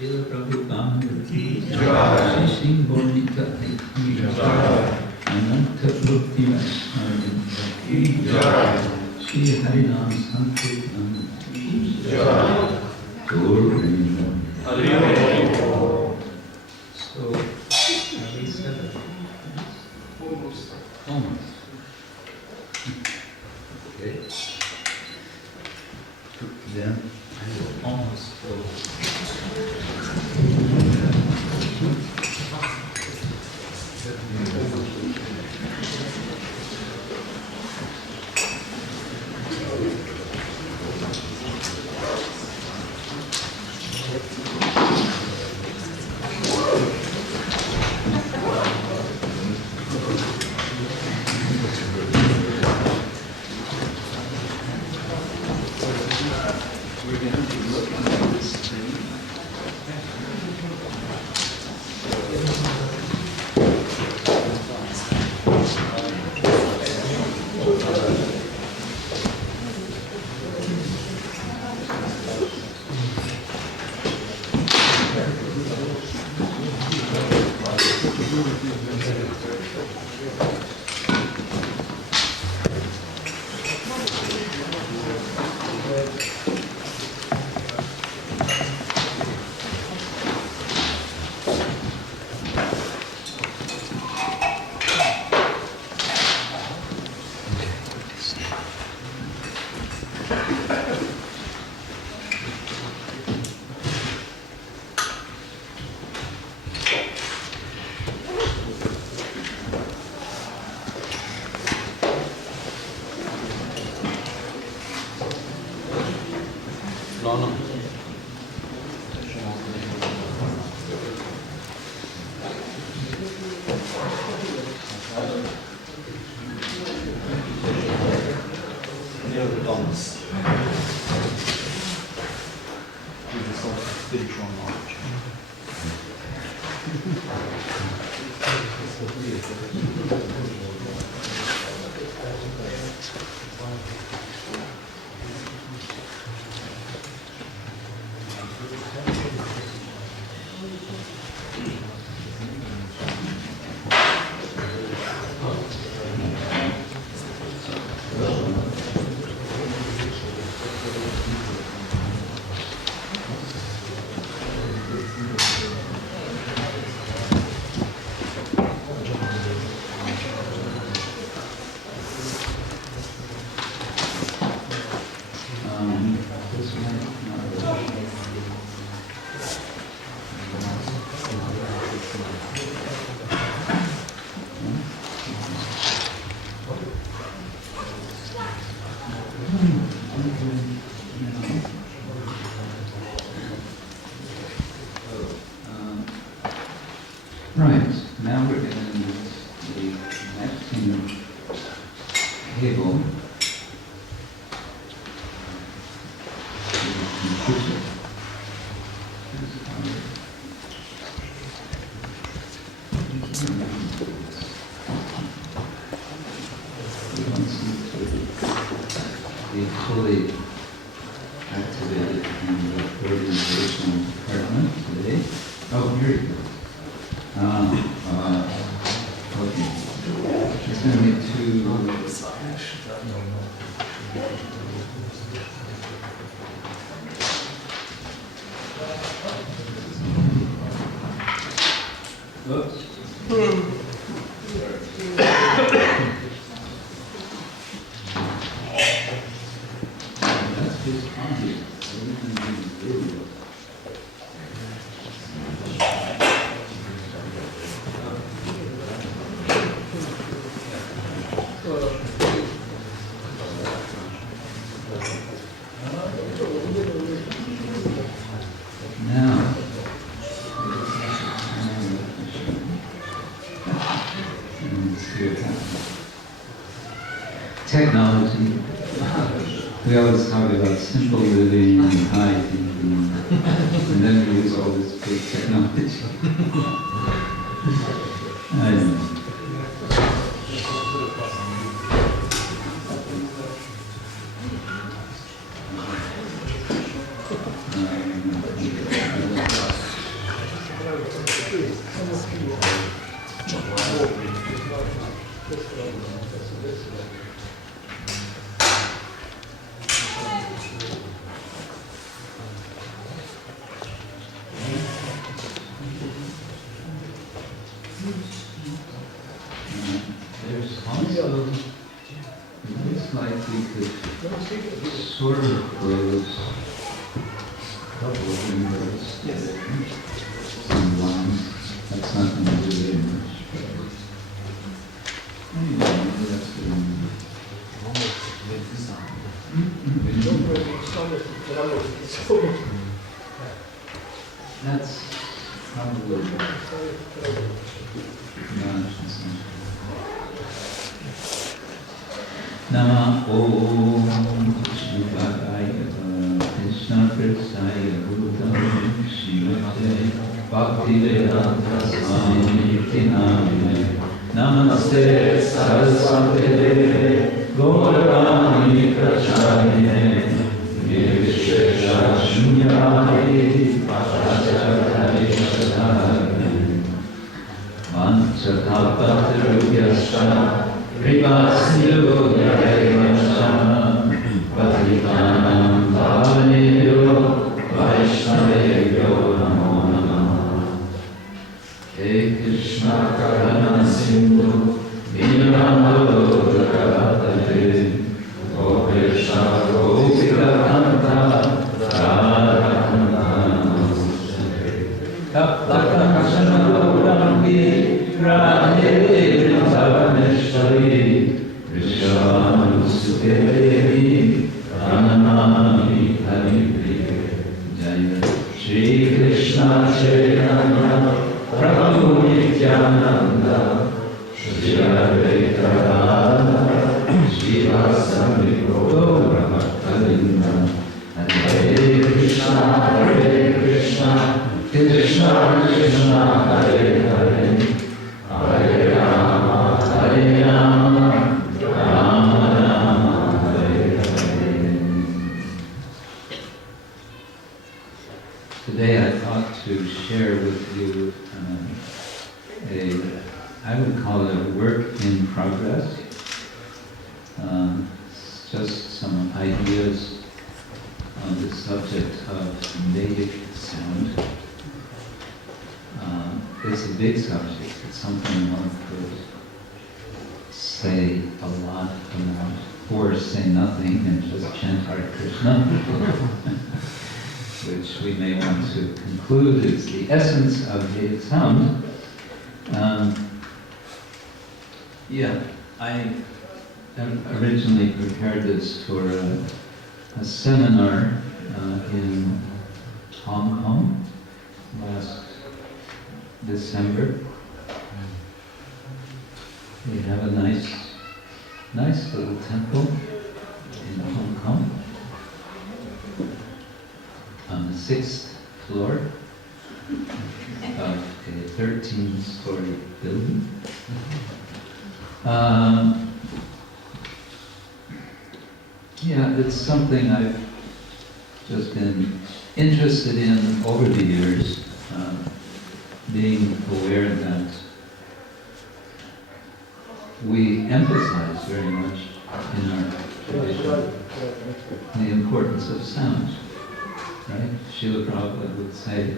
Srila Prabhupada ki jai, Shri Singh Bonita ki jai, Ananta Bhakti Vaishnava ki jai, Shri Harinam Sankirtan ki jai, Gaur Vrinda. So, are we set? Almost. Okay. Then I will almost go. Right, now we're going to use the next table. Be fully activated in the organizational department today. Oh, here you go. Okay. It's going to be two. Oops. That's his hobby. Now, technology. We always talk about simple living and high thinking, and then we use all this big technology. I don't know. sort of close. A couple of windows. Yes. Some blinds. That's not going to do very much. Anyway, maybe that's good enough. That's probably Nama Om Shivaya Krishna Kshetra Swami Bhaktivedanta Swami Name Namaste Saraswate Gaurani Pracharine Nirvishesha Shunyavadi Vajradhari Shadhari Manchakalpatarubhyascha Kripasindu Yadayascha Patitanam Bhavanebhyo Vaishnavebhyo Namo Namaha He Krishna Karana Sindhu Dinamalo Jagatate Gopesha Gopika Kanta Radha Kapta Krishna Rambi Radhe Vrindavaneshwari Vishwanu Sudevi Pranamami Haripriya Jaya Shri Krishna Chaitanya Prabhu Nityananda Shri Advaita Radha Shivasami Gaura Bhaktavinda Hare Krishna Krishna Krishna Hare Hare Hare Rama Rama Rama Hare Hare. Today I thought to share with you I would call it a work in progress. It's just some ideas on the subject of Vedic sound. It's a big subject. It's something one could say a lot about, or say nothing and just chant Hare Krishna, which we may want to conclude is the essence of Vedic sound. I originally prepared this for a seminar in Hong Kong last December. We have a nice little temple in Hong Kong on the 6th floor of a 13-story building. It's something I've just been interested in over the years, being aware that we emphasize very much in our tradition the importance of sound, right? Srila Prabhupada would say,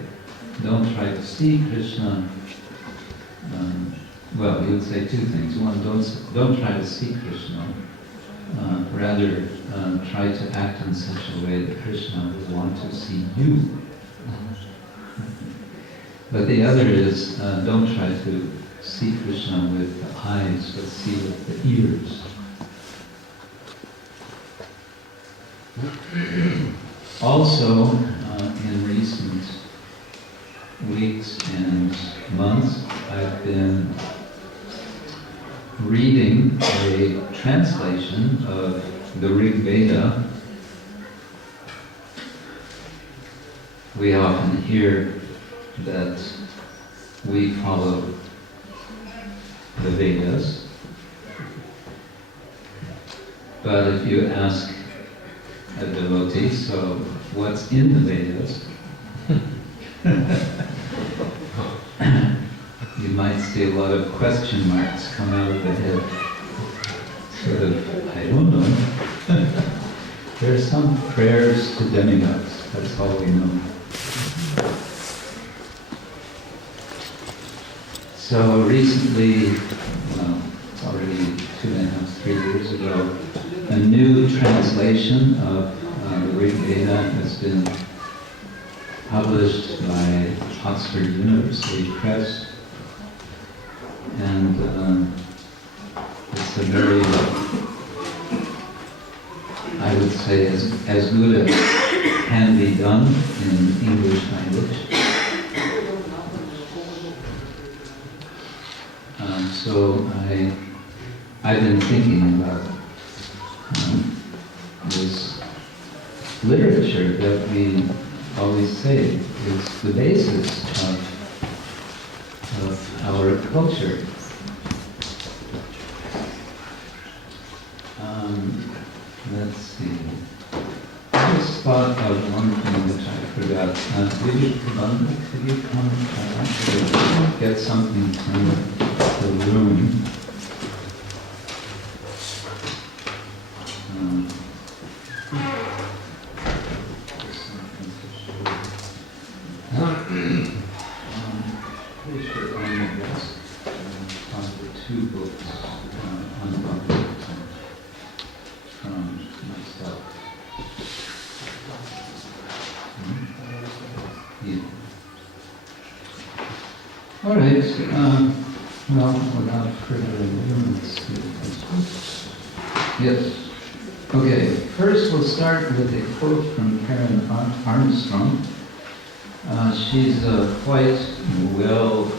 don't try to see Krishna. He would say two things. One, don't try to see Krishna. Rather, try to act in such a way that Krishna would want to see you. But the other is, don't try to see Krishna with the eyes, but see with the ears. Also, in recent weeks and months, I've been reading a translation of the Rig Veda. We often hear that we follow the Vedas, but if you ask a devotee, so what's in the Vedas? You might see a lot of question marks come out of the head. Sort of, I don't know. There are some prayers to demigods, that's all we know. So recently, it's already 2.5, 3 years ago, a new translation of Rig Veda has been published by Oxford University Press, and it's a very, I would say, as good as can be done in English language. So I've been thinking about this literature that we always say is the basis of our culture. Let's see. I just thought of one thing which I forgot. Did you come? I want to get something from the room. Pretty sure on the desk are the two books on Bhajan from myself. Yeah. All right. Well, without further ado, let's see. Yes. Okay. First, we'll start with a quote from Karen Armstrong. She's a quite well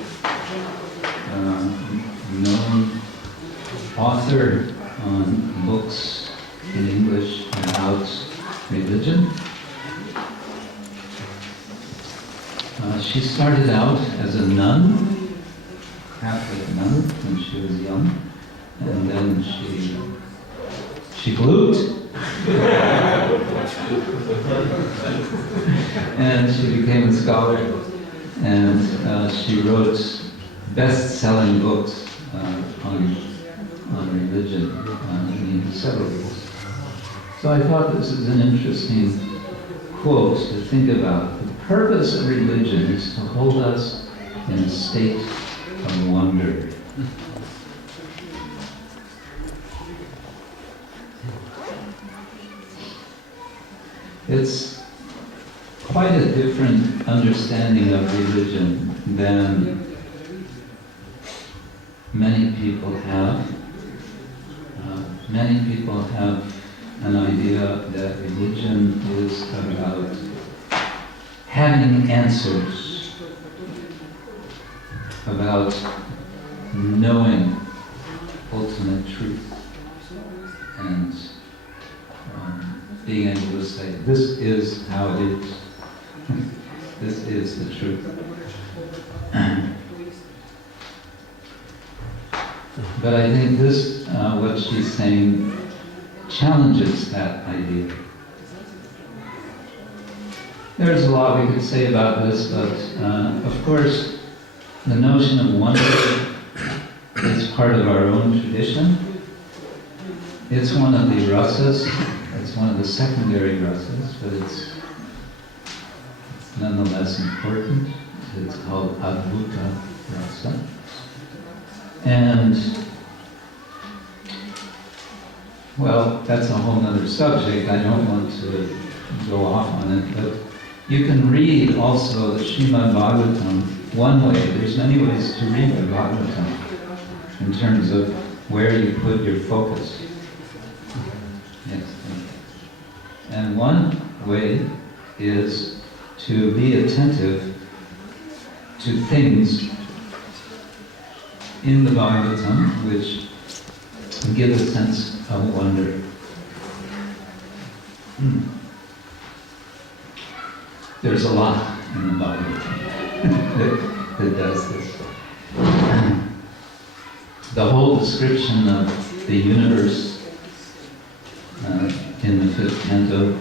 known author on books in English about religion. She started out as a nun, Catholic nun, when she was young, and then she fluked. And she became a scholar, and she wrote best-selling books on religion, several books. So I thought this is an interesting quote to think about. The purpose of religion is to hold us in a state of wonder. It's quite a different understanding of religion than many people have. Many people have an idea that religion is about having answers, about knowing ultimate truth, and being able to say, this is how it is. This is the truth. But I think this, what she's saying, challenges that idea. There's a lot we could say about this, but of course, the notion of wonder is part of our own tradition. It's one of the rasas. It's one of the secondary rasas, but it's nonetheless important. It's called Adbhuta rasa. And, well, that's a whole other subject. I don't want to go off on it, but you can read also the Srimad Bhagavatam one way. There's many ways to read the Bhagavatam in terms of where you put your focus. Yes. And one way is to be attentive to things in the Bhagavatam which give a sense of wonder. There's a lot in the Bhagavatam that does this. The whole description of the universe in the 5th canto,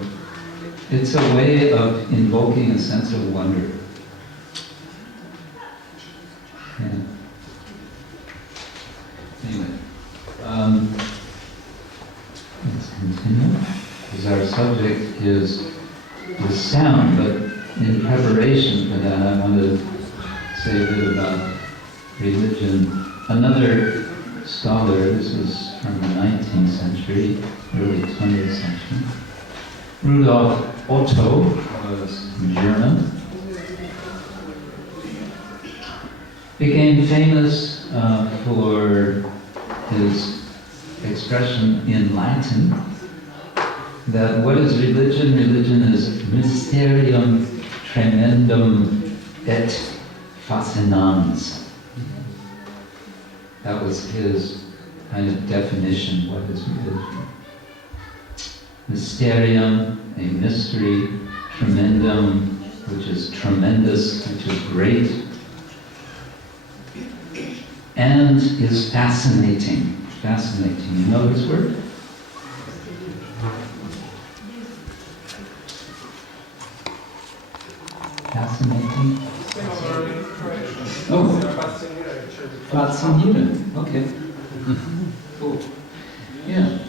it's a way of invoking a sense of wonder. Yeah. Anyway, let's continue, because our subject is sound, but in preparation for that I want to say a bit about religion. Another scholar, this is from the 19th century, early 20th century, Rudolf Otto was German. Became famous for his expression in Latin that what is religion? Religion is mysterium tremendum et fascinans. That was his kind of definition, what is religion. Mysterium, a mystery, tremendum, which is tremendous, which is great, and is fascinating. Fascinating. You know this word? Fascinating. Oh, fascinating. Okay. Cool. Yeah.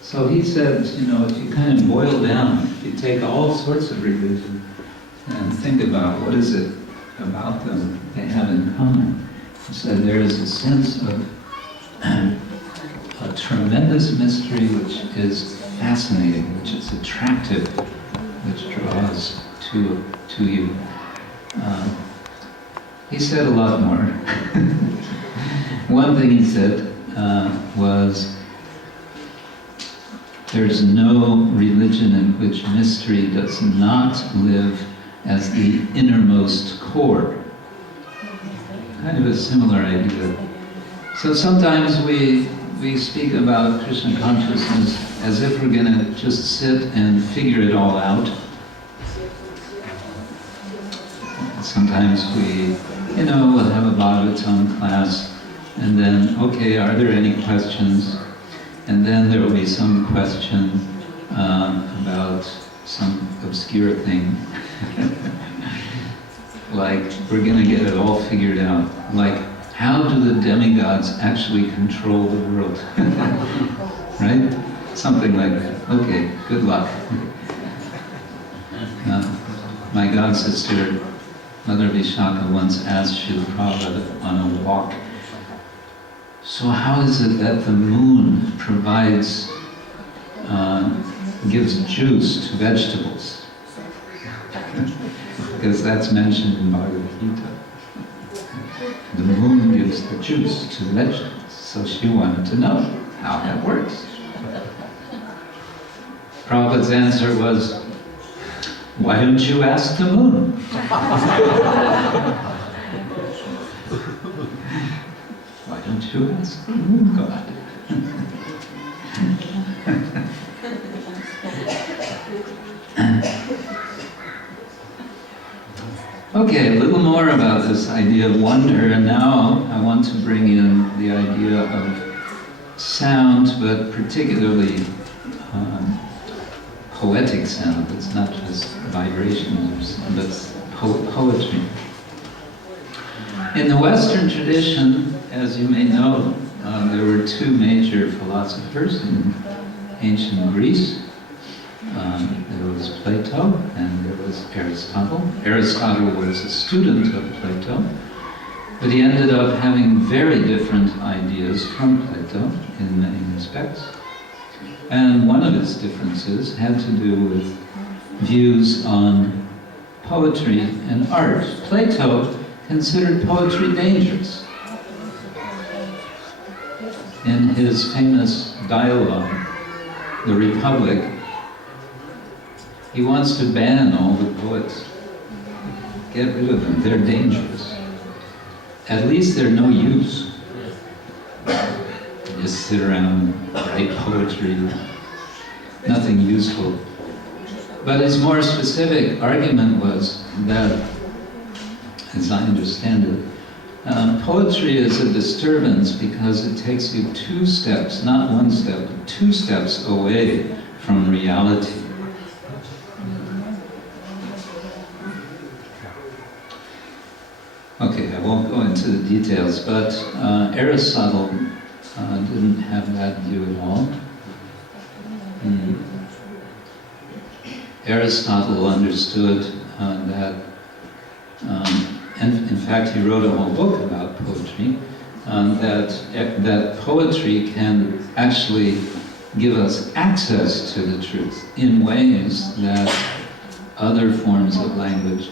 So he said, you know, if you kind of boil down, if you take all sorts of religion and think about what is it about them they have in common, he said there is a sense of a tremendous mystery which is fascinating, which is attractive, which draws to you. He said a lot more. One thing he said was, there's no religion in which mystery does not live as the innermost core. Kind of a similar idea. So sometimes we speak about Krishna consciousness as if we're going to just sit and figure it all out. Sometimes we, we'll have a Bhagavatam class, and then, okay, are there any questions? And then there will be some question about some obscure thing. Like, we're going to get it all figured out. Like, how do the demigods actually control the world? Right? Something like that. Okay, good luck. My god sister, Mother Vishaka, once asked Srila Prabhupada on a walk, so how is it that the moon provides, gives juice to vegetables? Because that's mentioned in Bhagavad Gita. The moon gives the juice to vegetables. So she wanted to know how that works. Prabhupada's answer was, why don't you ask the moon? Why don't you ask the moon god? Okay, a little more about this idea of wonder, and now I want to bring in the idea of sound, but particularly poetic sound. It's not just vibrations, but it's poetry. In the Western tradition, as you may know, there were two major philosophers in ancient Greece. There was Plato and there was Aristotle. Aristotle was a student of Plato, but he ended up having very different ideas from Plato in many respects. And one of his differences had to do with views on poetry and art. Plato considered poetry dangerous. In his famous dialogue, The Republic, he wants to ban all the poets. Get rid of them, they're dangerous. At least they're no use. Just sit around and write poetry, nothing useful. But his more specific argument was that, as I understand it, poetry is a disturbance because it takes you two steps, not one step, but two steps away from reality. Okay, I won't go into the details, but Aristotle didn't have that view at all. Aristotle understood that, and in fact he wrote a whole book about poetry, that poetry can actually give us access to the truth in ways that other forms of language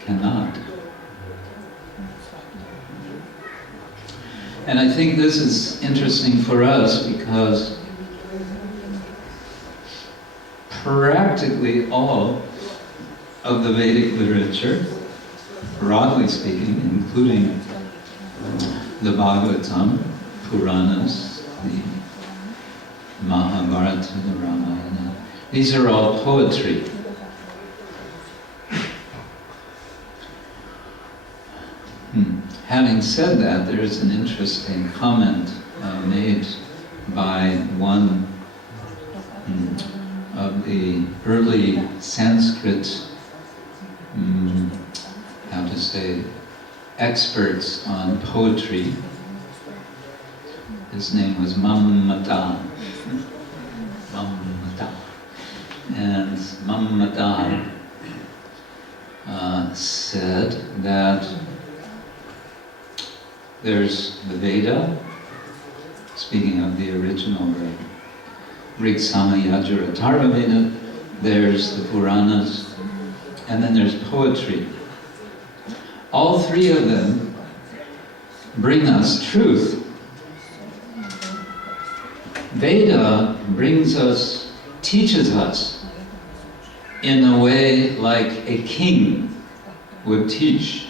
cannot. And I think this is interesting for us because practically all of the Vedic literature, broadly speaking, including the Bhagavatam, Puranas, the Mahabharata, the Ramayana, these are all poetry. Having said that, there is an interesting comment made by one of the early Sanskrit, how to say, experts on poetry. His name was Mammata. Mammata. And Mammata said that there's the Veda, speaking of the original Rig, Sama, Yajur, Atharva Veda, there's the Puranas, and then there's poetry. All three of them bring us truth. Veda teaches us in a way like a king would teach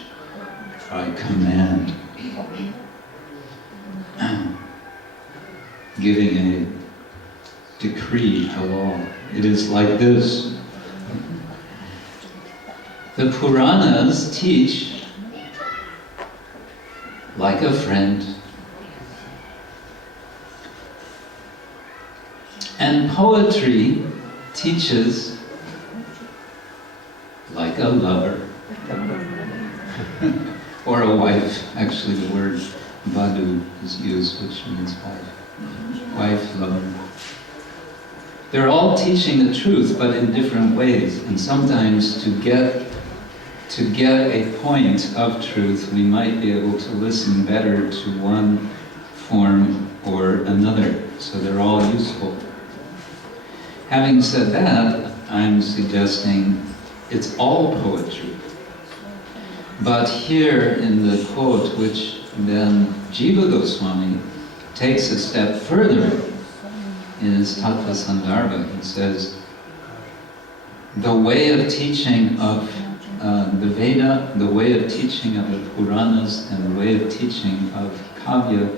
by command. Giving a decree, a law. It is like this. The Puranas teach like a friend. And poetry teaches like a lover. Or a wife. Actually, the word Vadu is used, which means wife. Wife, lover. They're all teaching the truth, but in different ways. And sometimes to get a point of truth, we might be able to listen better to one form or another. So they're all useful. Having said that, I'm suggesting it's all poetry. But here in the quote, which then Jiva Goswami takes a step further in his Tattva Sandarbha, he says, the way of teaching of the Veda, the way of teaching of the Puranas, and the way of teaching of Kavya,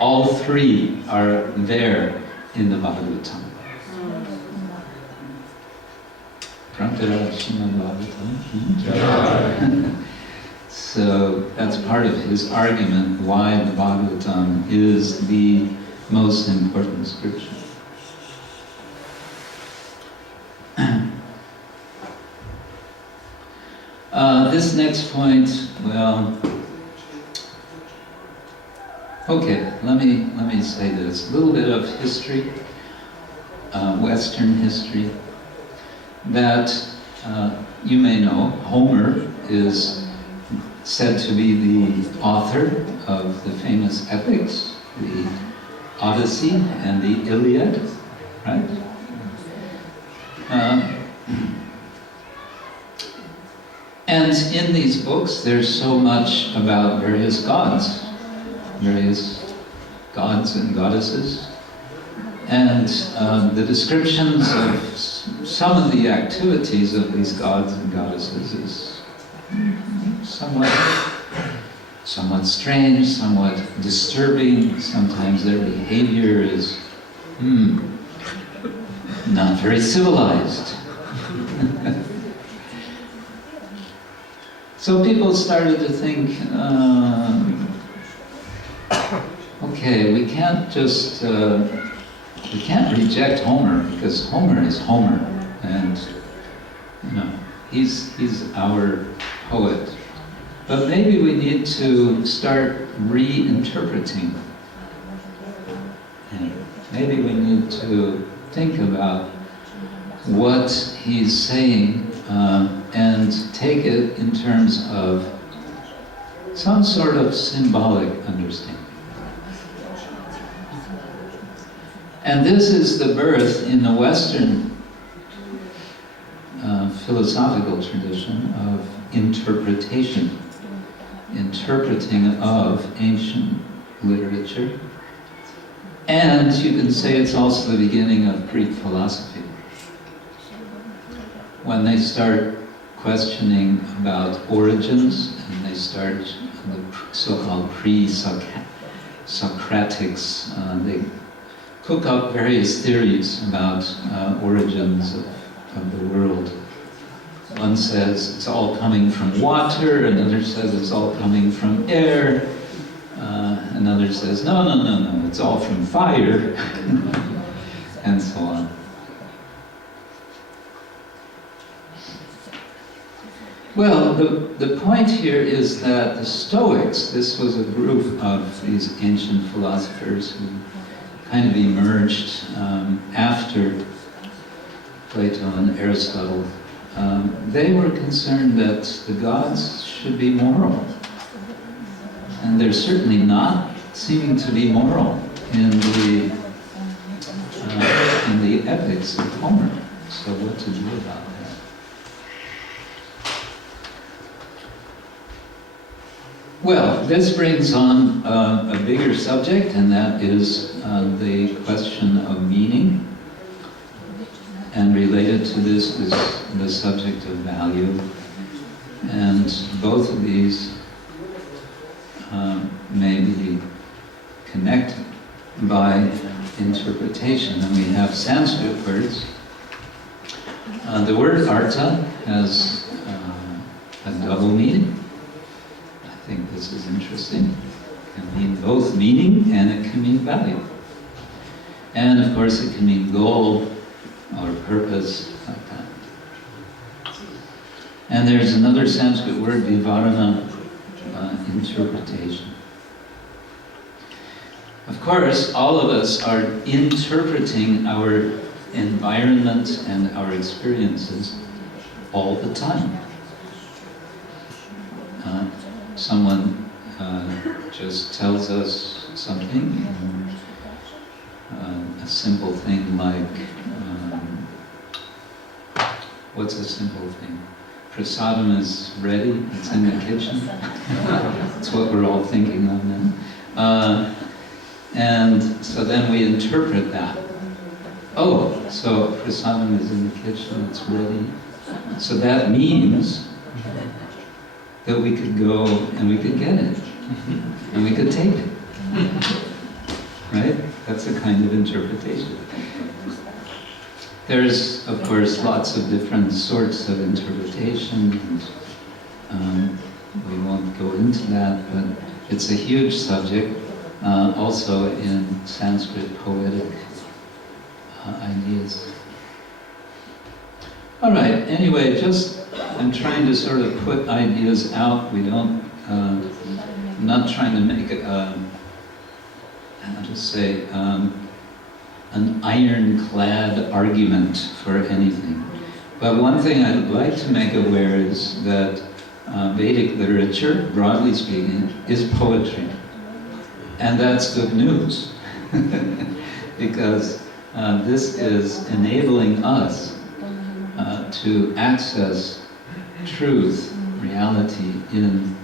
all three are there in the Bhagavatam. So that's part of his argument why the Bhagavatam is the most important scripture. This next point, well, okay, let me say this. A little bit of history, Western history, that you may know. Homer is said to be the author of the famous epics, the Odyssey and the Iliad, right? And in these books, there's so much about various gods and goddesses, and the descriptions of some of the activities of these gods and goddesses is somewhat strange, somewhat disturbing. Sometimes their behavior is not very civilized. So people started to think, okay, we can't reject Homer, because Homer is Homer, and he's our poet. But maybe we need to start reinterpreting him. Maybe we need to think about what he's saying and take it in terms of some sort of symbolic understanding. And this is the birth in the Western philosophical tradition of interpretation, interpreting of ancient literature. And you can say it's also the beginning of Greek philosophy. When they start questioning about origins, and they start the so-called pre-Socratics, they cook up various theories about origins of the world. One says it's all coming from water, another says it's all coming from air, another says no, it's all from fire, and so on. Well, the point here is that the Stoics, this was a group of these ancient philosophers who kind of emerged after Plato and Aristotle. They were concerned that the gods should be moral. And they're certainly not seeming to be moral in the epics of Homer. So what to do about that? Well, this brings on a bigger subject, and that is the question of meaning. And related to this is the subject of value. And both of these may be connected by interpretation. And we have Sanskrit words. The word artha has a double meaning. I think this is interesting. It can mean both meaning and it can mean value. And of course it can mean goal or purpose, like that. And there's another Sanskrit word, vivarana, interpretation. Of course, all of us are interpreting our environment and our experiences all the time. Someone just tells us something, a simple thing like, what's a simple thing? Prasadam is ready, it's in the kitchen. That's what we're all thinking of now. And so then we interpret that. Oh, so prasadam is in the kitchen, it's ready. So that means that we could go and we could get it. And we could take it. Right? That's a kind of interpretation. There's, of course, lots of different sorts of interpretations. We won't go into that, but it's a huge subject, also in Sanskrit poetic ideas. All right, anyway, I'm trying to sort of put ideas out. I'm not trying to make an ironclad argument for anything. But one thing I'd like to make aware is that Vedic literature, broadly speaking, is poetry. And that's good news, because this is enabling us to access truth, reality, in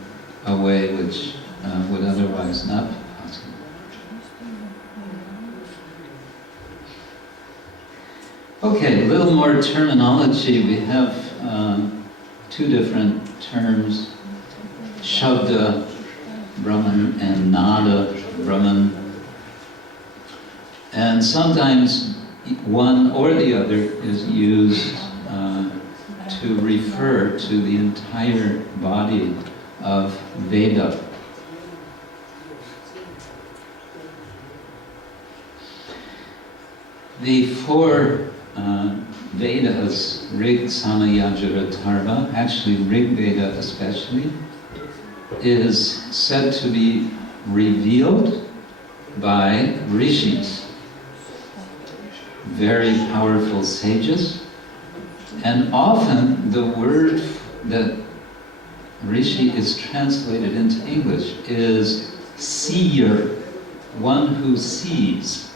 a way which would otherwise not be possible. Okay, a little more terminology. We have two different terms, Shabda Brahman and Nada Brahman. And sometimes one or the other is used to refer to the entire body of Veda. The four Vedas, Rig, Sama, Yajur, Atharva, actually Rig Veda especially, is said to be revealed by rishis, very powerful sages, and often the word that rishi is translated into English is seer, one who sees.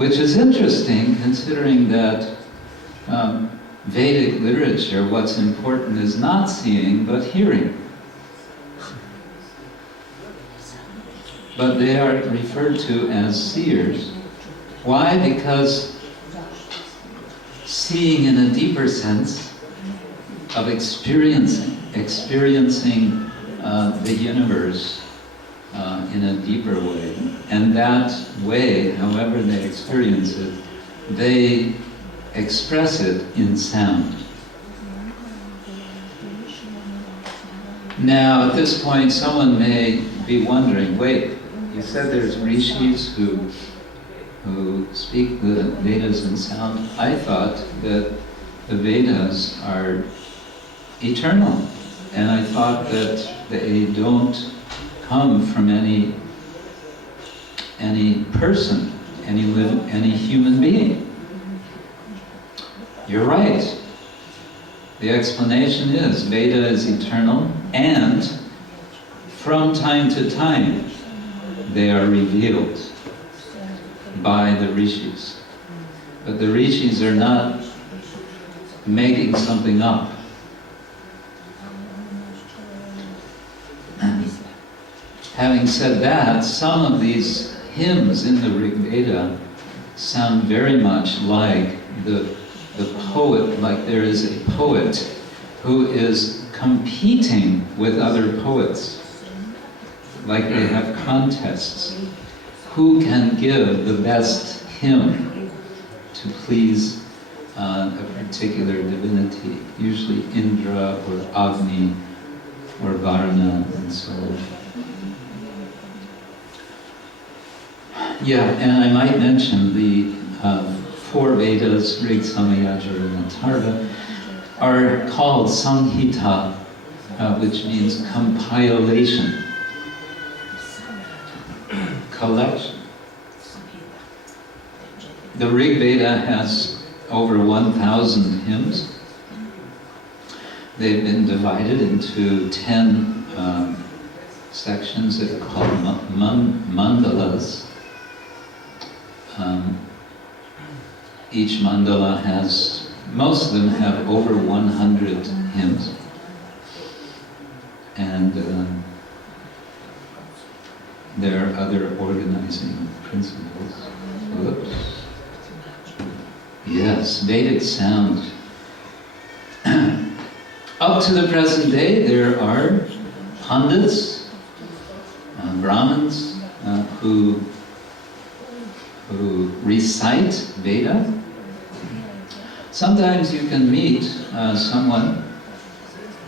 which is interesting considering that Vedic literature, what's important is not seeing, but hearing. But they are referred to as seers. Why? Because seeing in a deeper sense of experiencing the universe in a deeper way. And that way, however they experience it, they express it in sound. Now, at this point, someone may be wondering, wait, you said there's rishis who speak the Vedas in sound. I thought that the Vedas are eternal, and I thought that they don't come from any person, any human being. You're right. The explanation is Veda is eternal, and from time to time they are revealed by the rishis. But the rishis are not making something up. Having said that, some of these hymns in the Rig Veda sound very much like the poet, like there is a poet who is competing with other poets, like they have contests. Who can give the best hymn to please a particular divinity, usually Indra or Agni or Varuna and so on. Yeah, and I might mention the 4 Vedas, Rig, Sama, Yajur, and Atharva, are called Samhita, which means compilation, collection. The Rig Veda has over 1,000 hymns. They've been divided into 10 sections that are called mandalas. Each mandala has, most of them have over 100 hymns. And there are other organizing principles. Whoops. Yes, Vedic sound. Up to the present day, there are Pandits, Brahmins, who recite Veda. Sometimes you can meet someone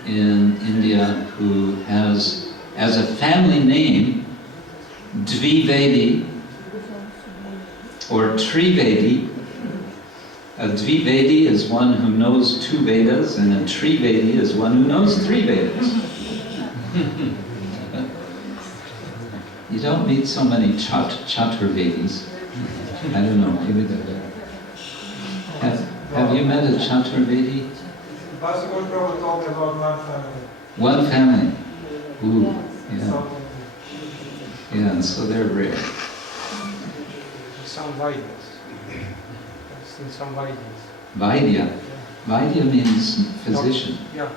in India who has, as a family name, Dvivedi or Trivedi. A Dvivedi is one who knows 2 Vedas, and a Trivedi is one who knows 3 Vedas. You don't meet so many Chaturvedis. I don't know, maybe they're there. Have you met a Chaturvedi? Bhajan Prabhu told me about one family. One family? Ooh, yeah. Yeah, and so they're rare. Some Vaidyas. I've seen some Vaidyas. Vaidya? Vaidya means physician. Yeah.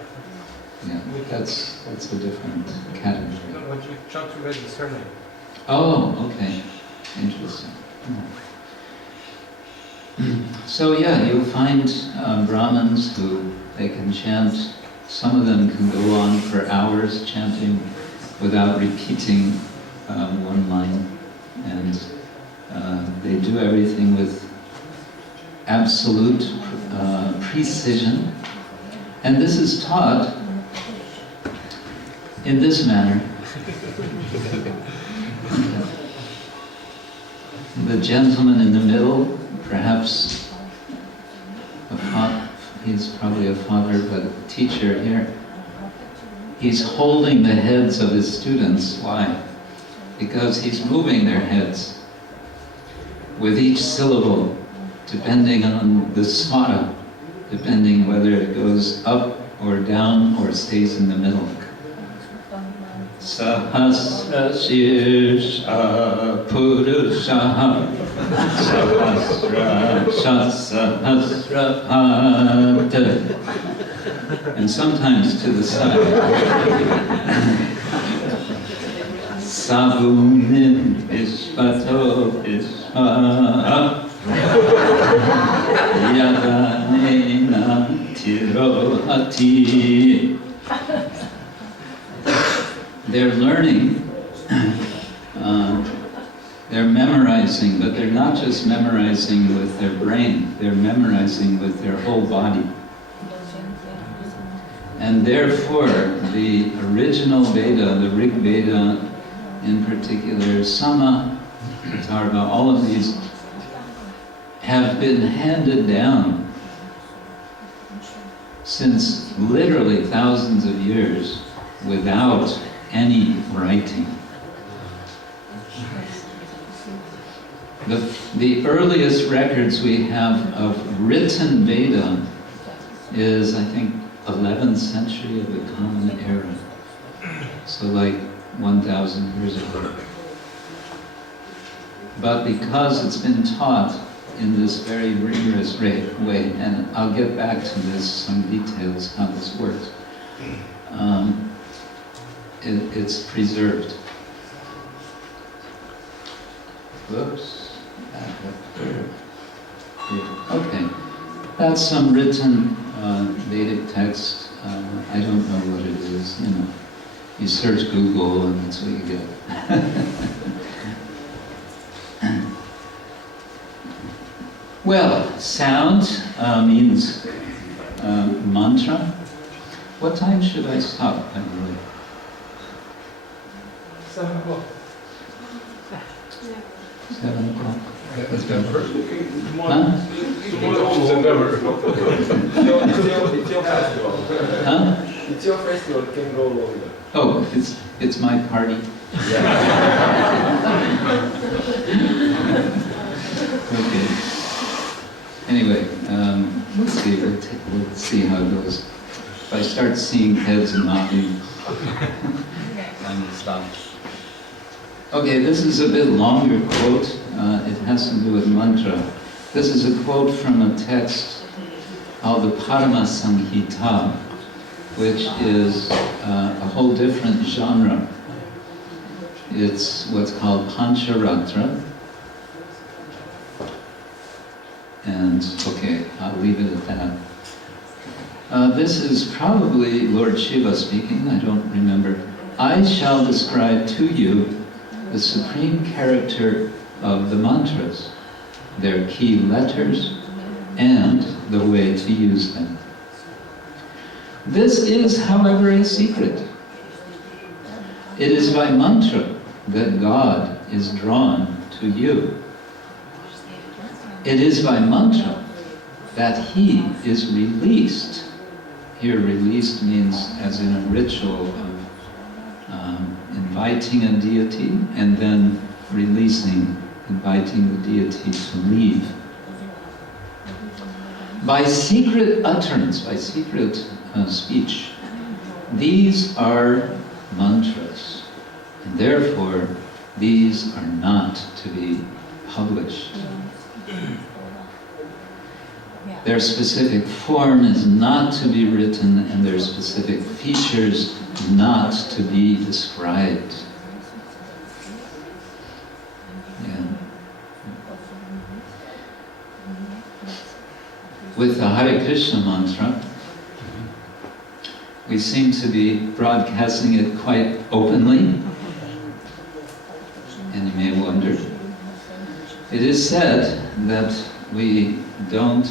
Yeah, that's a different category. No, but you Chaturvedi surname. Oh, okay. Interesting. So yeah, you'll find Brahmins who they can chant. Some of them can go on for hours chanting without repeating one line, and they do everything with absolute precision. And this is taught in this manner. The gentleman in the middle, perhaps he's probably a father, but a teacher here, he's holding the heads of his students. Why? Because he's moving their heads with each syllable, depending on the swara, depending whether it goes up or down or stays in the middle. Sahasra Shirsha Purusha And sometimes to the side. Sabunin Vishvato Vishva Yadanena Tirohati. They're learning, they're memorizing, but they're not just memorizing with their brain, they're memorizing with their whole body. And therefore, the original Veda, the Rig Veda in particular, Sama, Atharva, all of these have been handed down since literally thousands of years without any writing. The earliest records we have of written Veda is, I think, 11th century of the Common Era. So like 1,000 years ago. But because it's been taught in this very rigorous way, and I'll get back to this, some details, how this works, it's preserved. Whoops, back up there. Okay, that's some written Vedic text. I don't know what it is, you know. You search Google and that's what you get. Well, sound means mantra. What time should I stop, by the way? 7 o'clock. 7 o'clock? It's been first. Huh? It's your festival. Huh? It's your festival, it can go longer. Oh, it's my party. Okay. Anyway, we'll see. We'll see how it goes. If I start seeing heads nodding, I'm gonna stop. Okay, this is a bit longer quote. It has to do with mantra. This is a quote from a text called the Parama Samhita, which is a whole different genre. It's what's called Pancharatra. And, okay, I'll leave it at that. This is probably Lord Shiva speaking, I don't remember. I shall describe to you the supreme character of the mantras, their key letters, and the way to use them. This is, however, a secret. It is by mantra that God is drawn to you. It is by mantra that He is released. Here, released means as in a ritual of inviting a deity and then releasing, inviting the deity to leave. By secret utterance, by secret speech, these are mantras, and therefore these are not to be published. Their specific form is not to be written, and their specific features not to be described. Yeah. With the Hare Krishna mantra, we seem to be broadcasting it quite openly, and you may wonder. It is said that we don't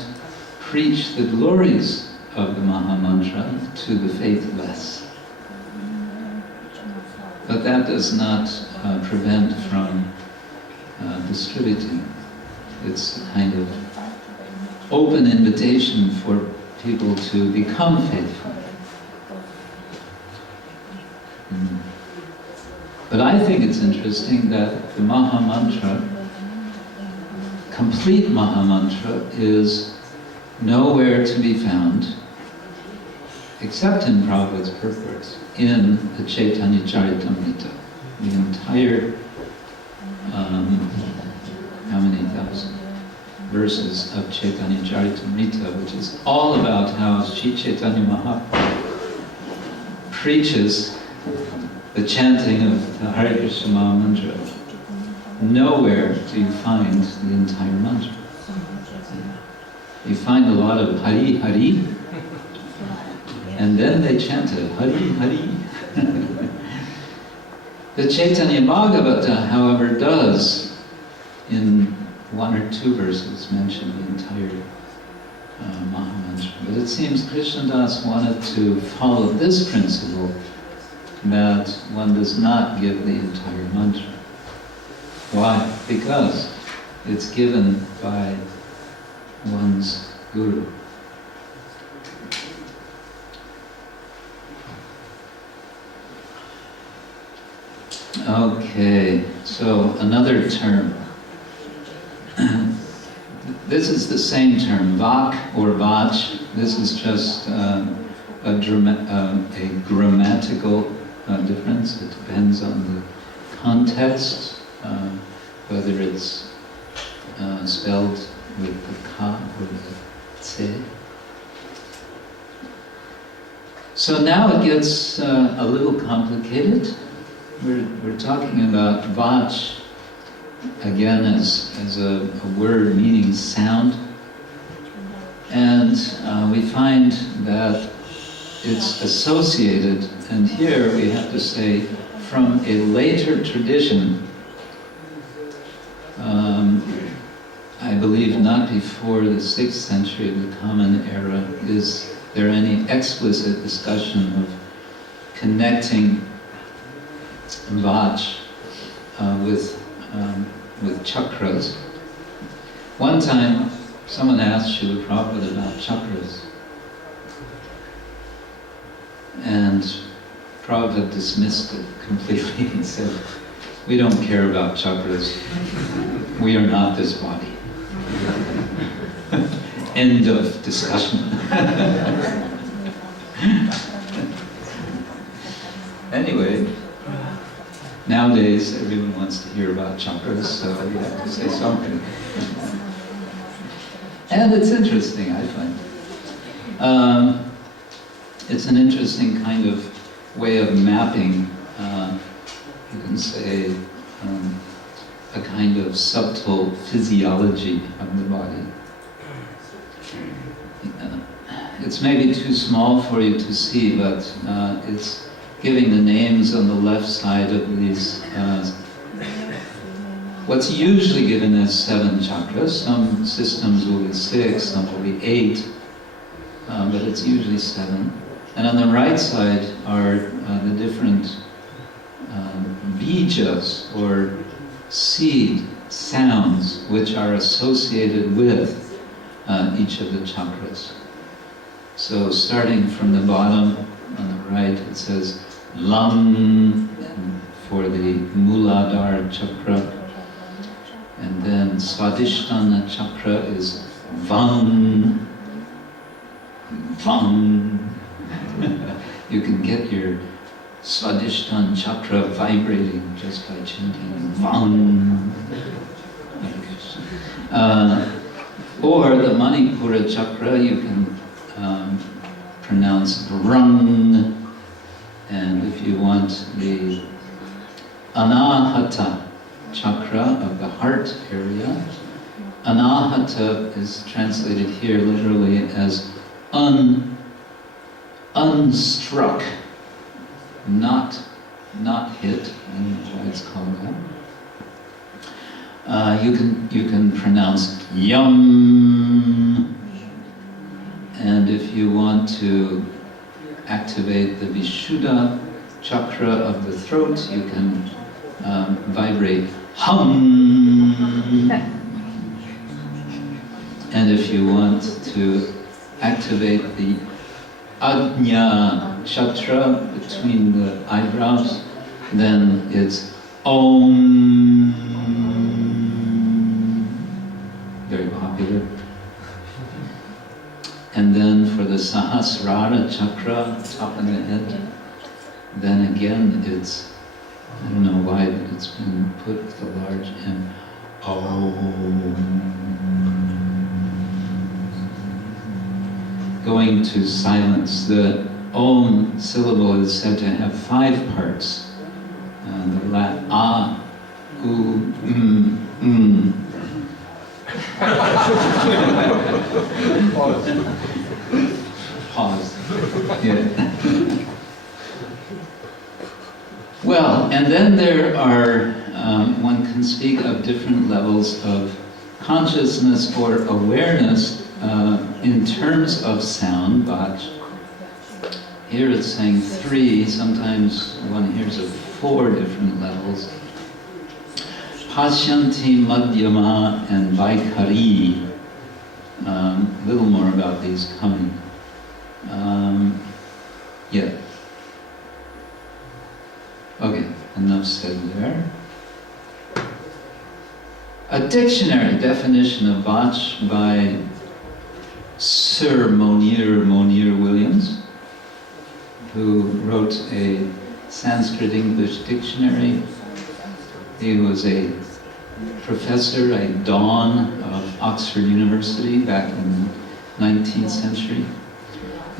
preach the glories of the Maha Mantra to the faithless. But that does not prevent from distributing. It's a kind of open invitation for people to become faithful. But I think it's interesting that the Maha Mantra, complete Maha Mantra, is nowhere to be found, except in Prabhupada's purports, in the Chaitanya Charitamrita. The entire how many thousand verses of Chaitanya Charitamrita, which is all about how Sri Chaitanya Mahaprabhu preaches the chanting of the Hare Krishna Maha Mantra. Nowhere do you find the entire mantra. You find a lot of Hari Hari, and then they chanted Hari Hari. The Chaitanya Bhagavata, however, does, in one or two verses, mention the entire Mahamantra. But it seems Krishnadas wanted to follow this principle that one does not give the entire mantra. Why? Because it's given by one's guru. Okay, so another term. This is the same term, vak or vach. This is just a grammatical difference. It depends on the context, whether it's spelled with the ka or the tse. So now it gets a little complicated. We're talking about vach again as a word meaning sound, and we find that it's associated, and here we have to say from a later tradition, I believe not before the 6th century of the Common Era is there any explicit discussion of connecting vach with chakras. One time, someone asked Srila Prabhupada about chakras, and Prabhupada dismissed it completely and said, "We don't care about chakras. We are not this body." End of discussion. Anyway, nowadays everyone wants to hear about chakras, so you have to say something. And it's interesting, I find. It's an interesting kind of way of mapping, you can say, a kind of subtle physiology of the body. It's maybe too small for you to see, but it's giving the names on the left side of these, what's usually given as 7 chakras. Some systems will be 6, some will be 8, but it's usually 7. And on the right side are the different bijas, or seed sounds, which are associated with each of the chakras. So starting from the bottom on the right, it says Lam for the Muladhara chakra, and then Swadhisthana chakra is Vam. Vam. You can get your Swadhisthana chakra vibrating just by chanting Vam. Or the Manipura chakra, you can pronounce Brang. And if you want the Anahata chakra of the heart area, Anahata is translated here literally as unstruck, not hit, and why it's called that. You can pronounce Yum, and if you want to activate the Vishuddha chakra of the throat, you can vibrate Hum. And if you want to activate the Ajna chakra between the eyebrows, then it's Om. Very popular. And then for the Sahasrara chakra, top of the head, then again it's, I don't know why, but it's been put with a large M. Going to silence. The Om syllable is said to have 5 parts. The A, U, Pause. Yeah. Well, and then there are, one can speak of different levels of consciousness or awareness in terms of sound, but here it's saying 3, sometimes one hears of 4 different levels. Pashyanti, Madhyama, and Vaikari. A little more about these coming. Yeah. Okay, enough said there. A dictionary definition of Vach by Sir Monier Williams, who wrote a Sanskrit-English dictionary. He was a professor, a Don of Oxford University back in the 19th century.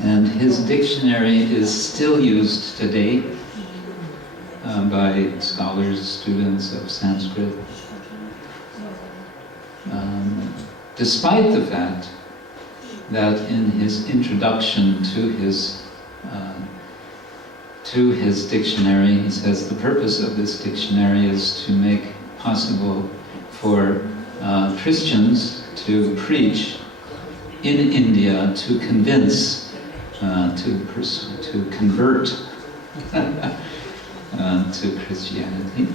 And his dictionary is still used today by scholars, students of Sanskrit. Despite the fact that in his introduction to his dictionary, he says the purpose of this dictionary is to make possible for Christians to preach in India, to convince, to convert to Christianity.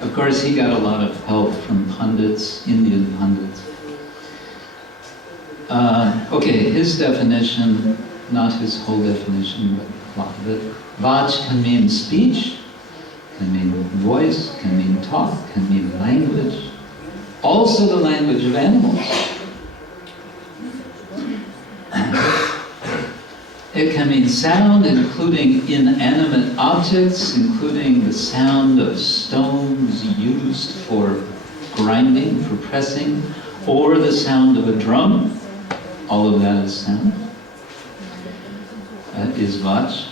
Of course, he got a lot of help from pundits, Indian pundits. Okay, his definition, not his whole definition, but a lot of it. Vach can mean speech, can mean voice, can mean talk, can mean language. Also the language of animals. It can mean sound, including inanimate objects, including the sound of stones used for grinding, for pressing, or the sound of a drum. All of that is sound. That is Vach.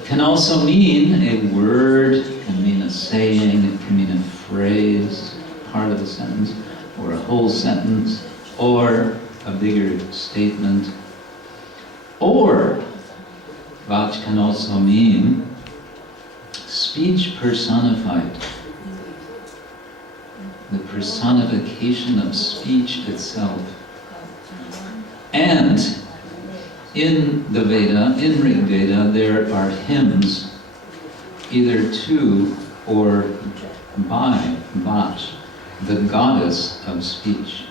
It can also mean a word, it can mean a saying, it can mean a phrase, part of a sentence, or a whole sentence, or a bigger statement. Or, Vach can also mean speech personified. The personification of speech itself. And in the Veda, in Rig Veda, there are hymns either to or by Vach, the goddess of speech.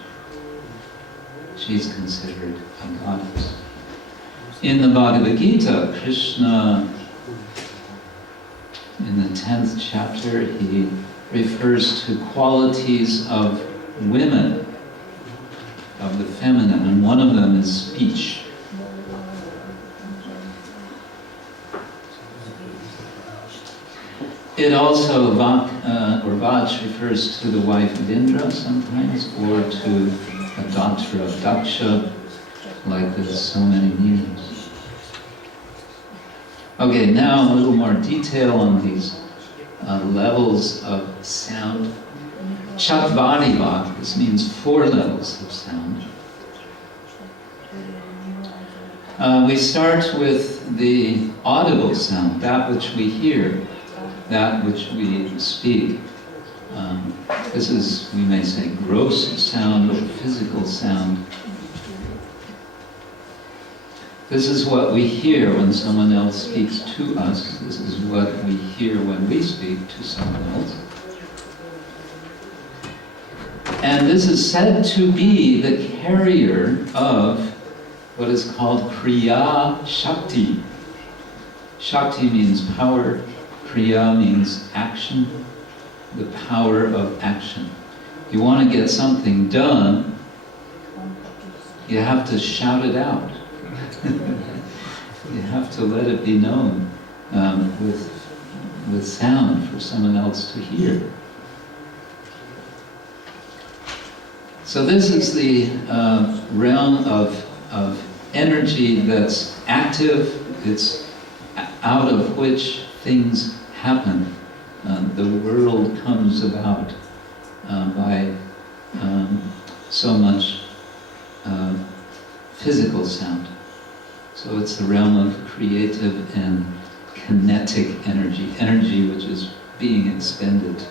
She's considered a goddess. In the Bhagavad Gita, Krishna, in the 10th chapter, he refers to qualities of women, of the feminine, and one of them is speech. It also, Vach refers to the wife of Indra sometimes, or to a daughter of Daksha, like there's so many meanings. Okay, now a little more detail on these levels of sound. Chatvari Vach, this means 4 levels of sound. We start with the audible sound, that which we hear, that which we speak. This is, we may say, gross sound or physical sound. This is what we hear when someone else speaks to us. This is what we hear when we speak to someone else. And this is said to be the carrier of what is called Kriya Shakti. Shakti means power, Kriya means action, the power of action. You want to get something done, you have to shout it out. You have to let it be known with with sound for someone else to hear. So this is the realm of energy that's active, it's out of which things happen. The world comes about by so much physical sound. So it's the realm of creative and kinetic energy, energy which is being expended.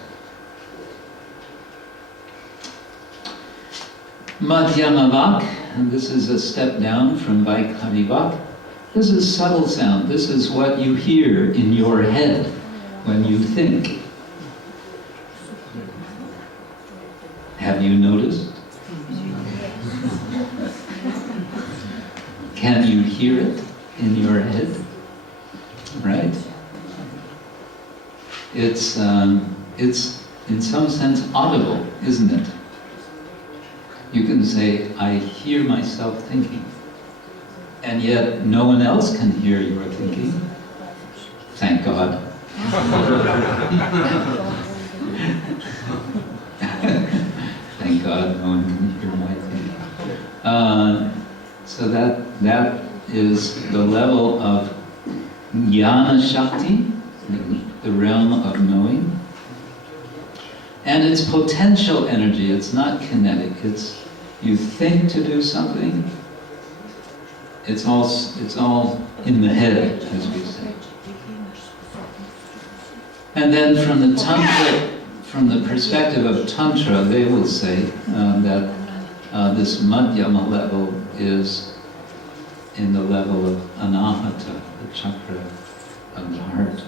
Madhyama vak, and this is a step down from Vaikhari vak. This is subtle sound. This is what you hear in your head when you think. Have you noticed? Can you hear it in your head? Right? It's in some sense audible, isn't it? You can say, I hear myself thinking, and yet no one else can hear your thinking. Thank God. Thank God no one can hear my thinking. So that is the level of jnana shakti, the realm of knowing. And it's potential energy, it's not kinetic. It's, you think to do something, it's all in the head, as we say. And then from the tantra, from the perspective of Tantra, they will say that this madhyama level is in the level of anahata, the chakra of the heart.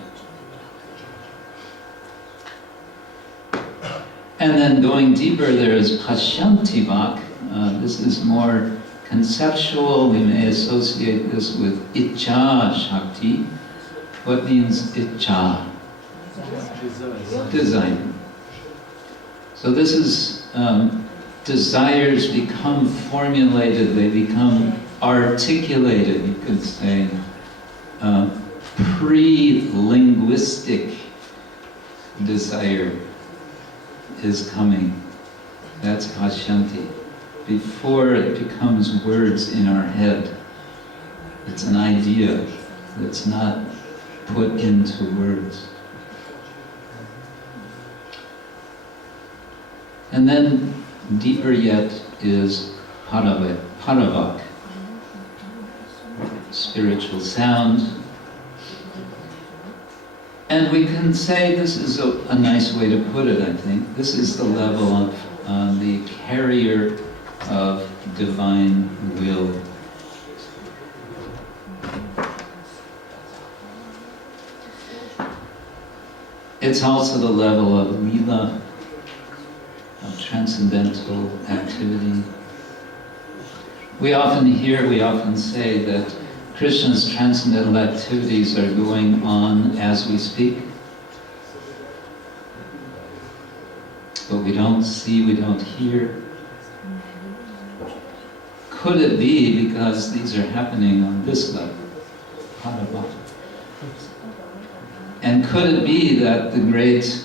And then going deeper, there is Pashyanti vak. This is more conceptual. We may associate this with Ichcha Shakti. What means Ichcha? Desire. So this is desires become formulated, they become articulated, you could say, pre-linguistic desire is coming. That's Pashyanti. Before it becomes words in our head, it's an idea that's not put into words. And then deeper yet is Paravak, spiritual sound. And we can say this is a nice way to put it, I think. This is the level of the carrier of divine will. It's also the level of lila, of transcendental activity. We often say that Krishna's transcendental activities are going on as we speak. But we don't see, we don't hear. Could it be because these are happening on this level? And could it be that the great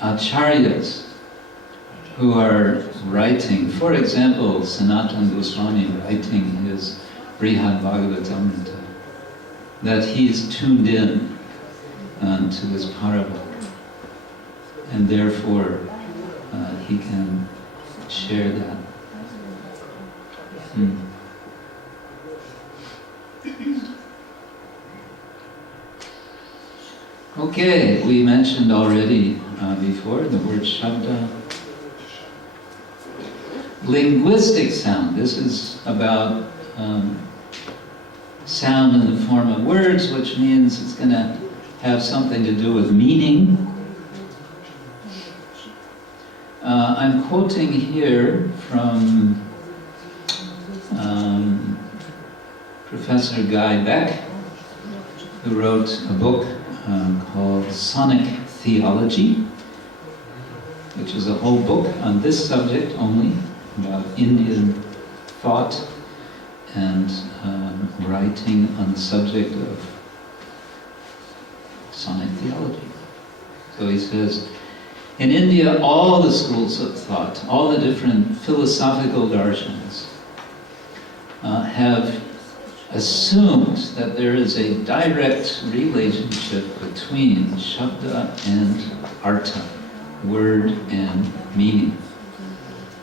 acharyas who are writing, for example, Sanatana Goswami writing his Brihad Bhagavatamrita, that he's tuned in to this Paravak, and therefore he can share that. Okay, we mentioned already before the word Shabda. Linguistic sound, this is about sound in the form of words, which means it's going to have something to do with meaning. I'm quoting here from Professor Guy Beck, who wrote a book called Sonic Theology, which is a whole book on this subject only, about Indian thought and writing on the subject of sonic theology. So he says, in India, all the schools of thought, all the different philosophical darshans have assumed that there is a direct relationship between shabda and artha, word and meaning.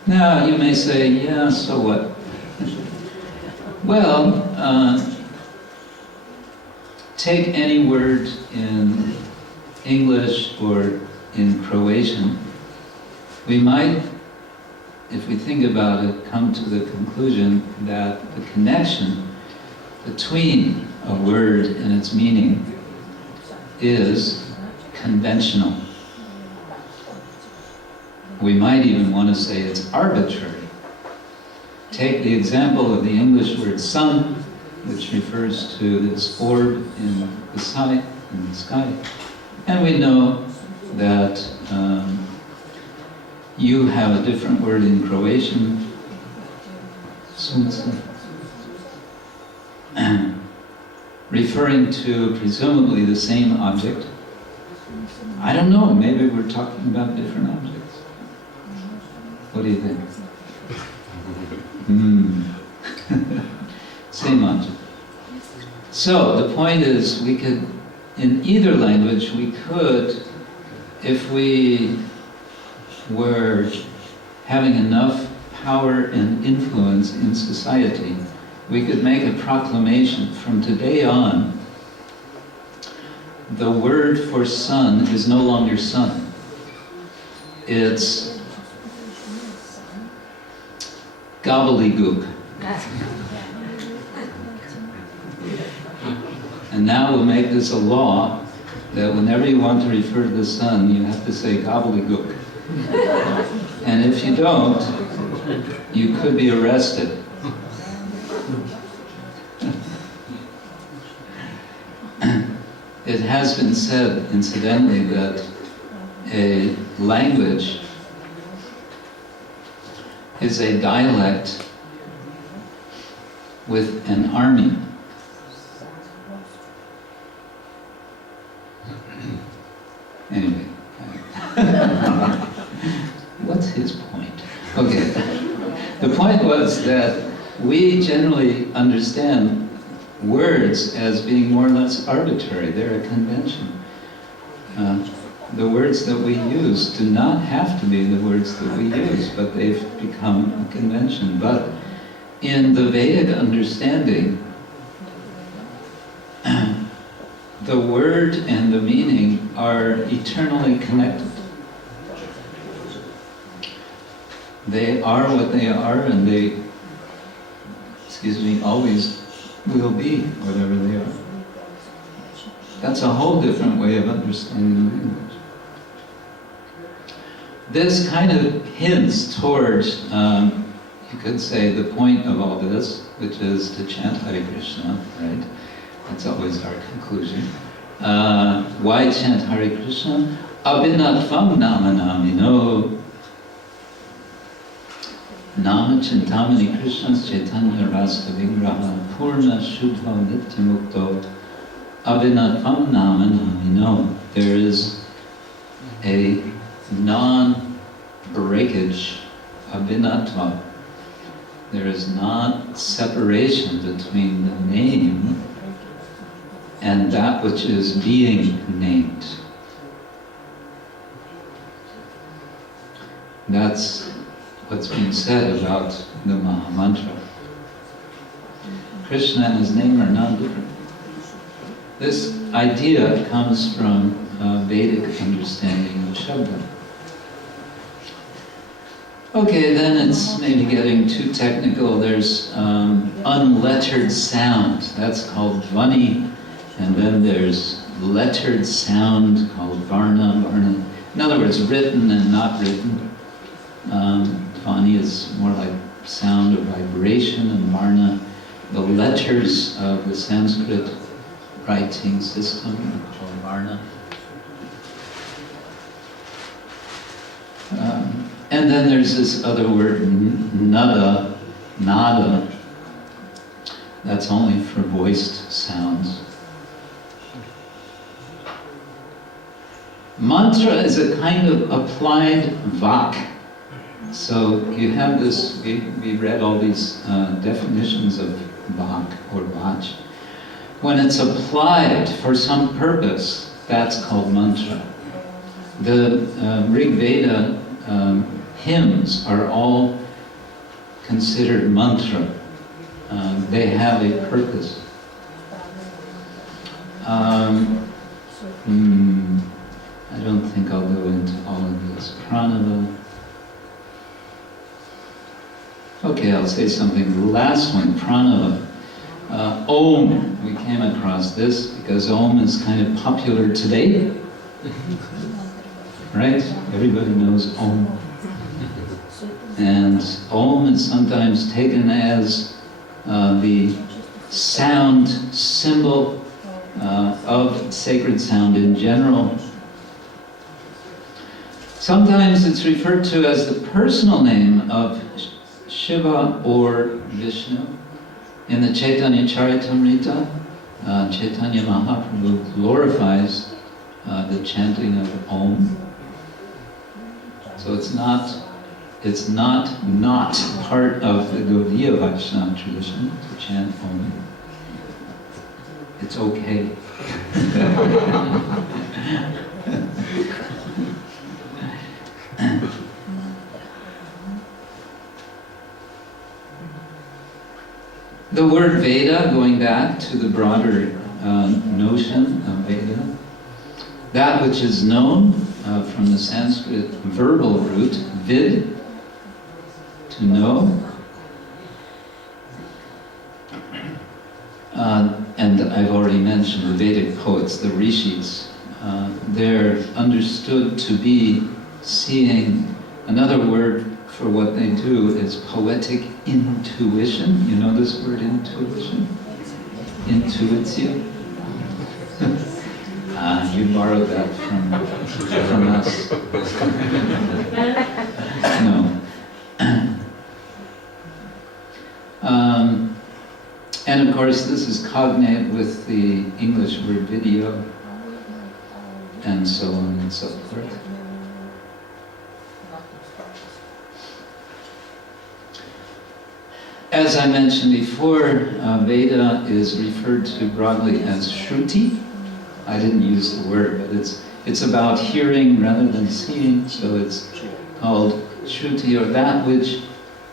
Now, you may say, yeah, so what? Well, take any word in English or in Croatian. We might, if we think about it, come to the conclusion that the connection between a word and its meaning is conventional. We might even want to say it's arbitrary. Take the example of the English word sun, which refers to this orb in the sky, and we know that you have a different word in Croatian, sunce, referring to presumably the same object. I don't know, maybe we're talking about different objects. What do you think? Same object. So the point is, we could, in either language, we could, if we were having enough power and influence in society, we could make a proclamation from today on, the word for sun is no longer sun. It's gobbledygook. And now we'll make this a law that whenever you want to refer to the sun, you have to say gobbledygook. And if you don't, you could be arrested. It has been said, incidentally, that a language is a dialect with an army. Anyway. What's his point? Okay. The point was that we generally understand words as being more or less arbitrary. They're a convention. The words that we use do not have to be the words that we use, but they've become a convention. But in the Vedic understanding, the word and the meaning are eternally connected. They are what they are, and they, always will be whatever they are. That's a whole different way of understanding language. This kind of hints towards, you could say, the point of all this, which is to chant Hare Krishna, right? That's always our conclusion. Why chant Hare Krishna? Abhinatvam namanamino. Nama chintamani Krishna's Chaitanya Rasa Vigraha Purna Shuddha Nityamukto Abhinatvam namanamino. There is a non-breakage, abhinatva. There is not separation between the name and that which is being named. That's what's being said about the Mahamantra. Krishna and his name are non-different. This idea comes from Vedic understanding of Shabda. Okay, then it's maybe getting too technical. There's unlettered sound. That's called Dhvani. And then there's lettered sound called Varna. In other words, written and not written. Dhvani is more like sound or vibration, and Varna, the letters of the Sanskrit writing system are called Varna. And then there's this other word, nada, that's only for voiced sounds. Mantra is a kind of applied vak. So you have this, we read all these definitions of vak or vach. When it's applied for some purpose, that's called mantra. The Rig Veda hymns are all considered mantra. They have a purpose. I don't think I'll go into all of this. Pranava. Okay, I'll say something. The last one, pranava. Om. We came across this because Om is kind of popular today. Right? Everybody knows Om. And Om is sometimes taken as the sound symbol of sacred sound in general. Sometimes it's referred to as the personal name of Shiva or Vishnu. In the Chaitanya Charitamrita, Chaitanya Mahaprabhu glorifies the chanting of Om. So it's not part of the Gaudiya Vaishnava tradition to chant Om. It's okay. The word Veda, going back to the broader notion of Veda, that which is known from the Sanskrit verbal root, vid, to know, and I've already mentioned the Vedic poets, the rishis. They're understood to be seeing. Another word for what they do is poetic intuition. You know this word, intuition? Intuitio? You borrowed that from us. No. And of course, this is cognate with the English word video, and so on and so forth. As I mentioned before, Veda is referred to broadly as Shruti. I didn't use the word, but it's about hearing rather than seeing, so it's called Shruti, or that which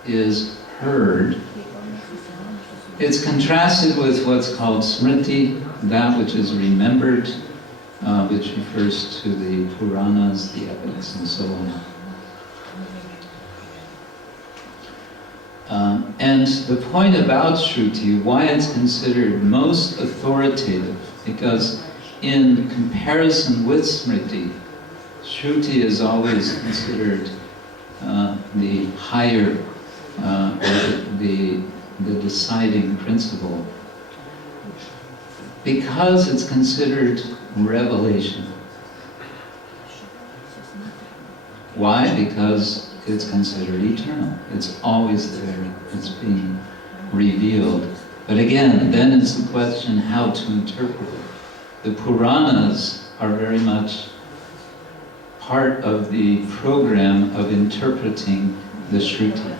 is heard. It's contrasted with what's called Smriti, that which is remembered, which refers to the Puranas, the epics, and so on. And the point about Shruti, why it's considered most authoritative, because in comparison with Smriti, Shruti is always considered the higher, or the deciding principle, because it's considered revelation. Why? Because it's considered eternal. It's always there. It's being revealed. But again, then it's the question how to interpret it. The Puranas are very much part of the program of interpreting the Shruti.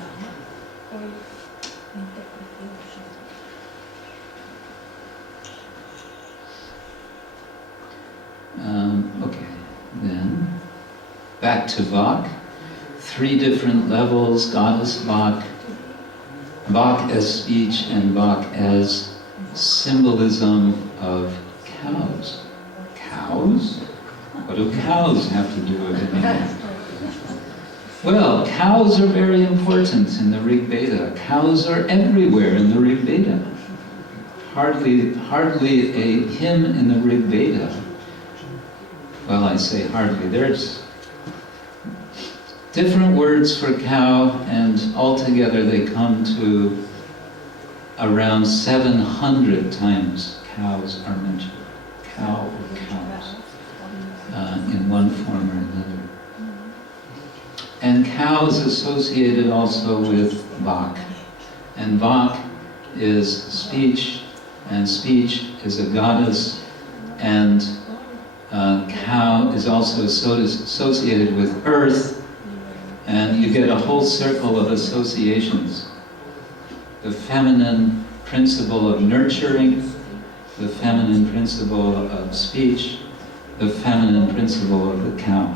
Okay, then back to Vak. 3 different levels: goddess Vak, Vak as speech, and Vak as symbolism of cows. Cows? What do cows have to do with it? Well, cows are very important in the Rig Veda. Cows are everywhere in the Rig Veda. Hardly a hymn in the Rig Veda. Well, I say hardly. There's different words for cow, and altogether they come to around 700 times cows are mentioned. Cow or cows, in one form or another. And cow is associated also with Vak. And Vak is speech, and speech is a goddess, and Cow is also associated with earth, and you get a whole circle of associations. The feminine principle of nurturing, the feminine principle of speech, the feminine principle of the cow.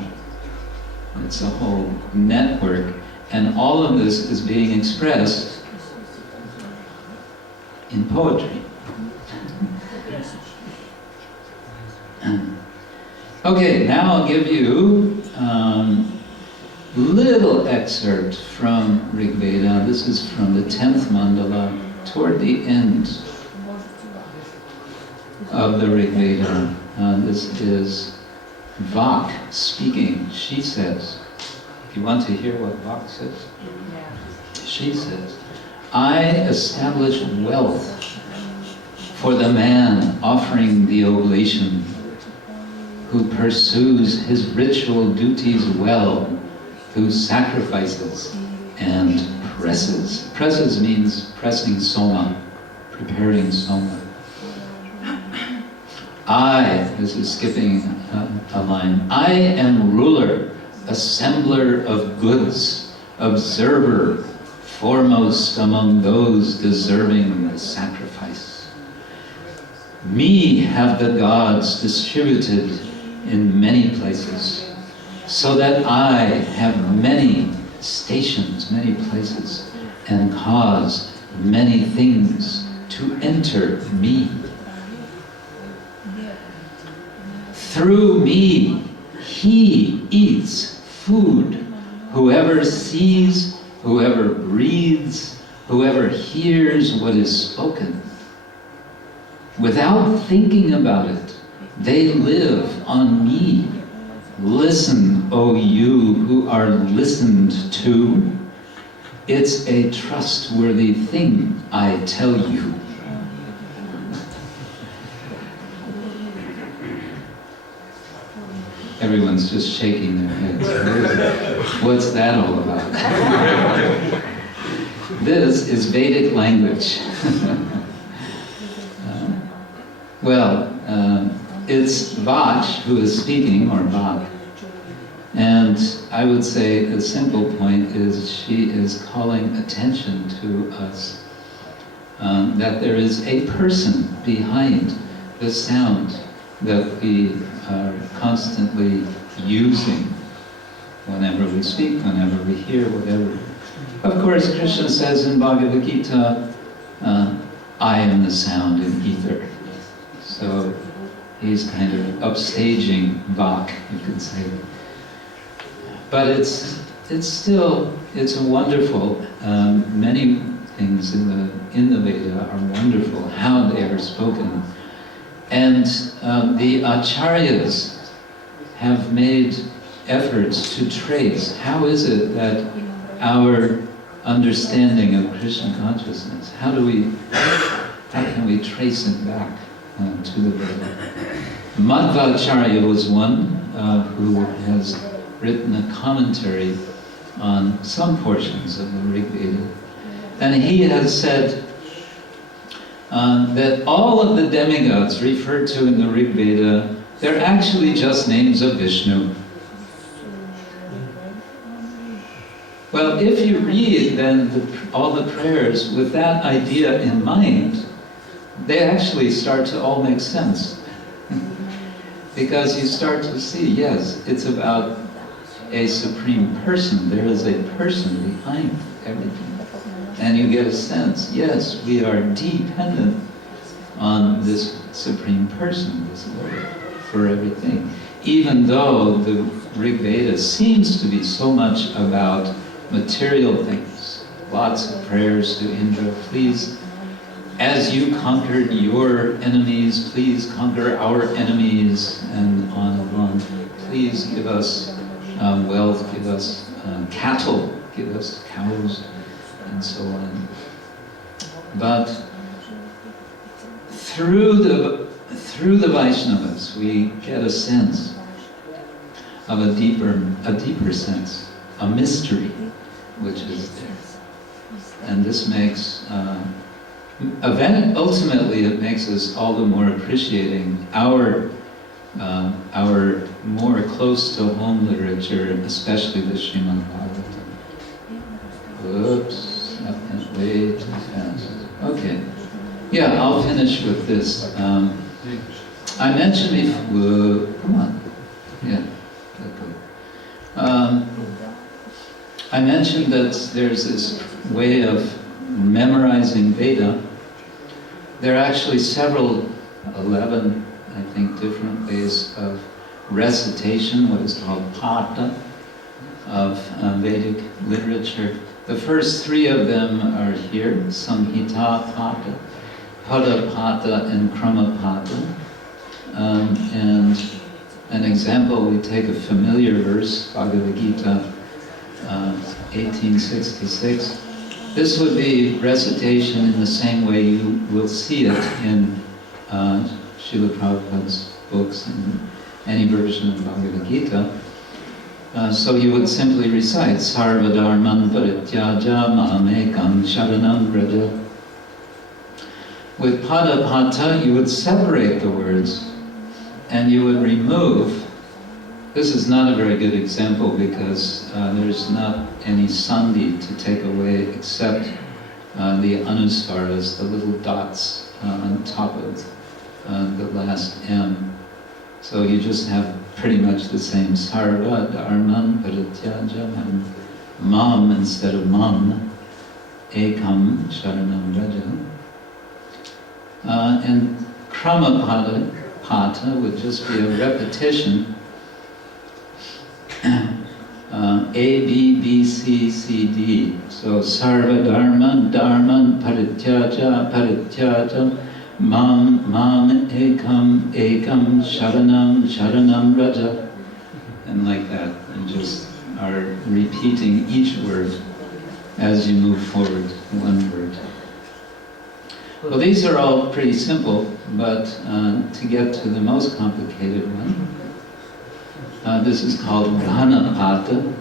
It's a whole network, and all of this is being expressed in poetry. Okay, now I'll give you little excerpt from Rig Veda. This is from the 10th mandala, toward the end of the Rig Veda. This is Vak speaking. She says, if you want to hear what Vak says, she says, I establish wealth for the man offering the oblation, who pursues his ritual duties well, who sacrifices and presses. Presses means pressing soma, preparing soma. This is skipping a line, I am ruler, assembler of goods, observer, foremost among those deserving the sacrifice. Me have the gods distributed in many places, so that I have many stations, many places, and cause many things to enter me. Through me, he eats food. Whoever sees, whoever breathes, whoever hears what is spoken, without thinking about it, they live on me. Listen, O you who are listened to. It's a trustworthy thing, I tell you. Everyone's just shaking their heads. What's that all about? This is Vedic language. It's Vach who is speaking, or Vak. And I would say a simple point is she is calling attention to us that there is a person behind the sound that we are constantly using whenever we speak, whenever we hear, whatever. Of course, Krishna says in Bhagavad Gita, I am the sound in ether. So he's kind of upstaging Vak, you could say. But it's a wonderful, many things in the Veda are wonderful, how they are spoken. And the acharyas have made efforts to trace, how is it that our understanding of Krishna consciousness, how can we trace it back to the Veda? Madhvacharya was one who has written a commentary on some portions of the Rig Veda. And he has said that all of the demigods referred to in the Rig Veda, they're actually just names of Vishnu. Well, if you read then all the prayers with that idea in mind, they actually start to all make sense. Because you start to see, yes, it's about a supreme person. There is a person behind everything. And you get a sense, yes, we are dependent on this supreme person, this Lord, for everything. Even though the Rig Veda seems to be so much about material things, lots of prayers to Indra, please, as you conquered your enemies, please conquer our enemies, and on and on. Please give us wealth, give us cattle, give us cows, and so on. But through the Vaishnavas, we get a sense of a deeper sense, a mystery which is there. And this makes, ultimately it makes us all the more appreciating our our more close to home literature, especially the Srimad Bhagavatam. Oops, that went way too fast. Okay. Yeah, I'll finish with this. I mentioned before, come on. Yeah, I mentioned that there's this way of memorizing Veda. There are actually 11, I think, different ways of recitation, what is called pata, of Vedic literature. The first 3 of them are here: Samhita Pata, Pada Pata, and Krama Pata. And an example, we take a familiar verse, Bhagavad Gita 1866. This would be recitation in the same way you will see it in Srila Prabhupada's books and any version of Bhagavad Gita. So you would simply recite Sarva Dharman Parityaja Mamekam Sharanam Vraja. With Pada Pata, you would separate the words and you would remove. This is not a very good example because there's not any sandhi to take away except the anusvaras, the little dots on top of the last M. So you just have pretty much the same sarva, dharman, parityaja, and mam instead of mam, ekam, sharanam raja. And krama pata would just be a repetition. A, B, B, C, C, D. So sarva dharman, dharman, parityaja, parityaja, mam, ekam, ekam, sharanam, sharanam raja. And like that, you just are repeating each word as you move forward, one word. Well, these are all pretty simple, but to get to the most complicated one, this is called Ghanapata,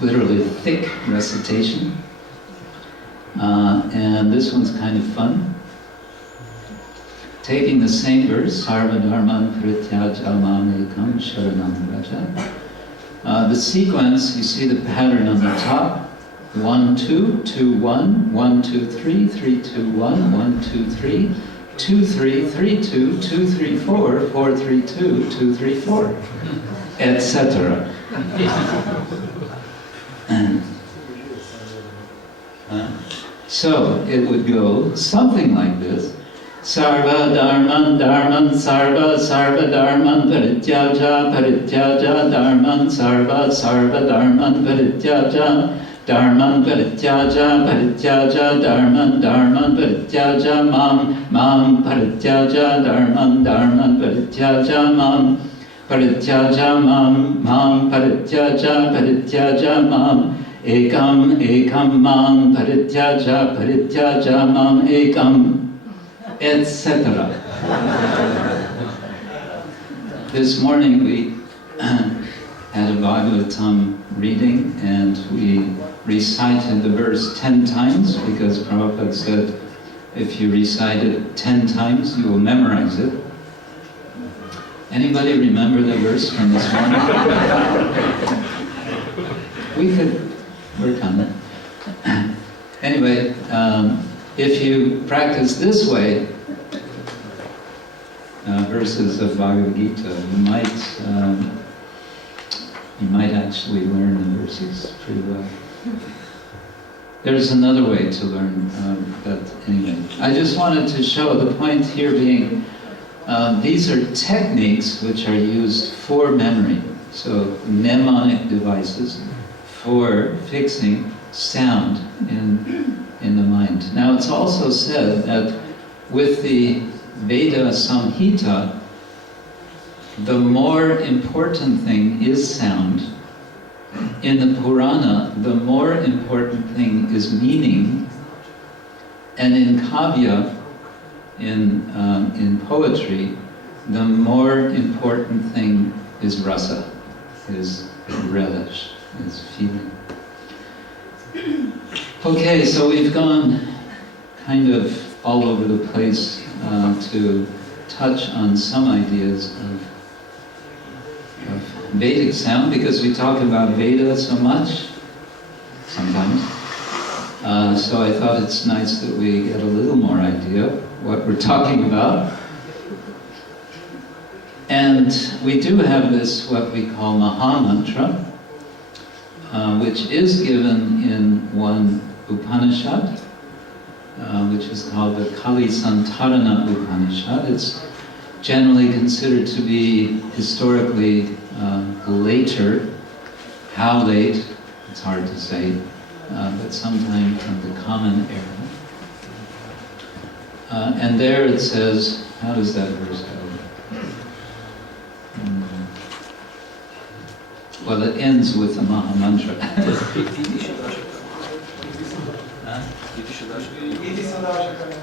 literally thick recitation. And this one's kind of fun. Taking the same verse, Sarva Dharman Parityaja Mamekam Sharanam Raja. The sequence, you see the pattern on the top. 1, 2, 2, 1, 1, 2, 3, 3, 2, 1, 1, 2, 3, 2, 3, 3, 2, 2, 3, 4, 4, 3, 2, 2, 3, 4, etc. So it would go something like this. Sarva Dharman Dharman Sarva Sarva Dharman Parityaja Parityaja Dharman Sarva Sarva Dharman Parityaja Dharman Parityaja Parityaja Dharman Dharman Parityaja Mam Parityaja Dharman Dharman Parityaja Mam Parityaja Mam Parityaja Parityaja Mam Ekam Ekam Mam Parityaja Parityaja Mam Ekam, etc. This morning we had a Bhagavatam reading and we recited the verse 10 times because Prabhupada said if you recite it 10 times you will memorize it. Anybody remember the verse from this morning? We could work on it. Anyway, if you practice this way, verses of Bhagavad Gita, you might actually learn the verses pretty well. There's another way to learn, but anyway. I just wanted to show the point here being, these are techniques which are used for memory. So mnemonic devices for fixing sound in the mind. Now it's also said that with the Veda Samhita, the more important thing is sound. In the Purana, the more important thing is meaning. And in Kavya, in poetry, the more important thing is rasa, is relish, is feeling. Okay, so we've gone kind of all over the place to touch on some ideas of Vedic sound because we talk about Veda so much, sometimes. So I thought it's nice that we get a little more idea what we're talking about. And we do have this, what we call Maha Mantra, which is given in one Upanishad, which is called the Kali Santarana Upanishad. It's generally considered to be historically later. How late, it's hard to say, but sometime from the Common Era. And there it says, how does that verse go? Well, it ends with the Maha Mantra.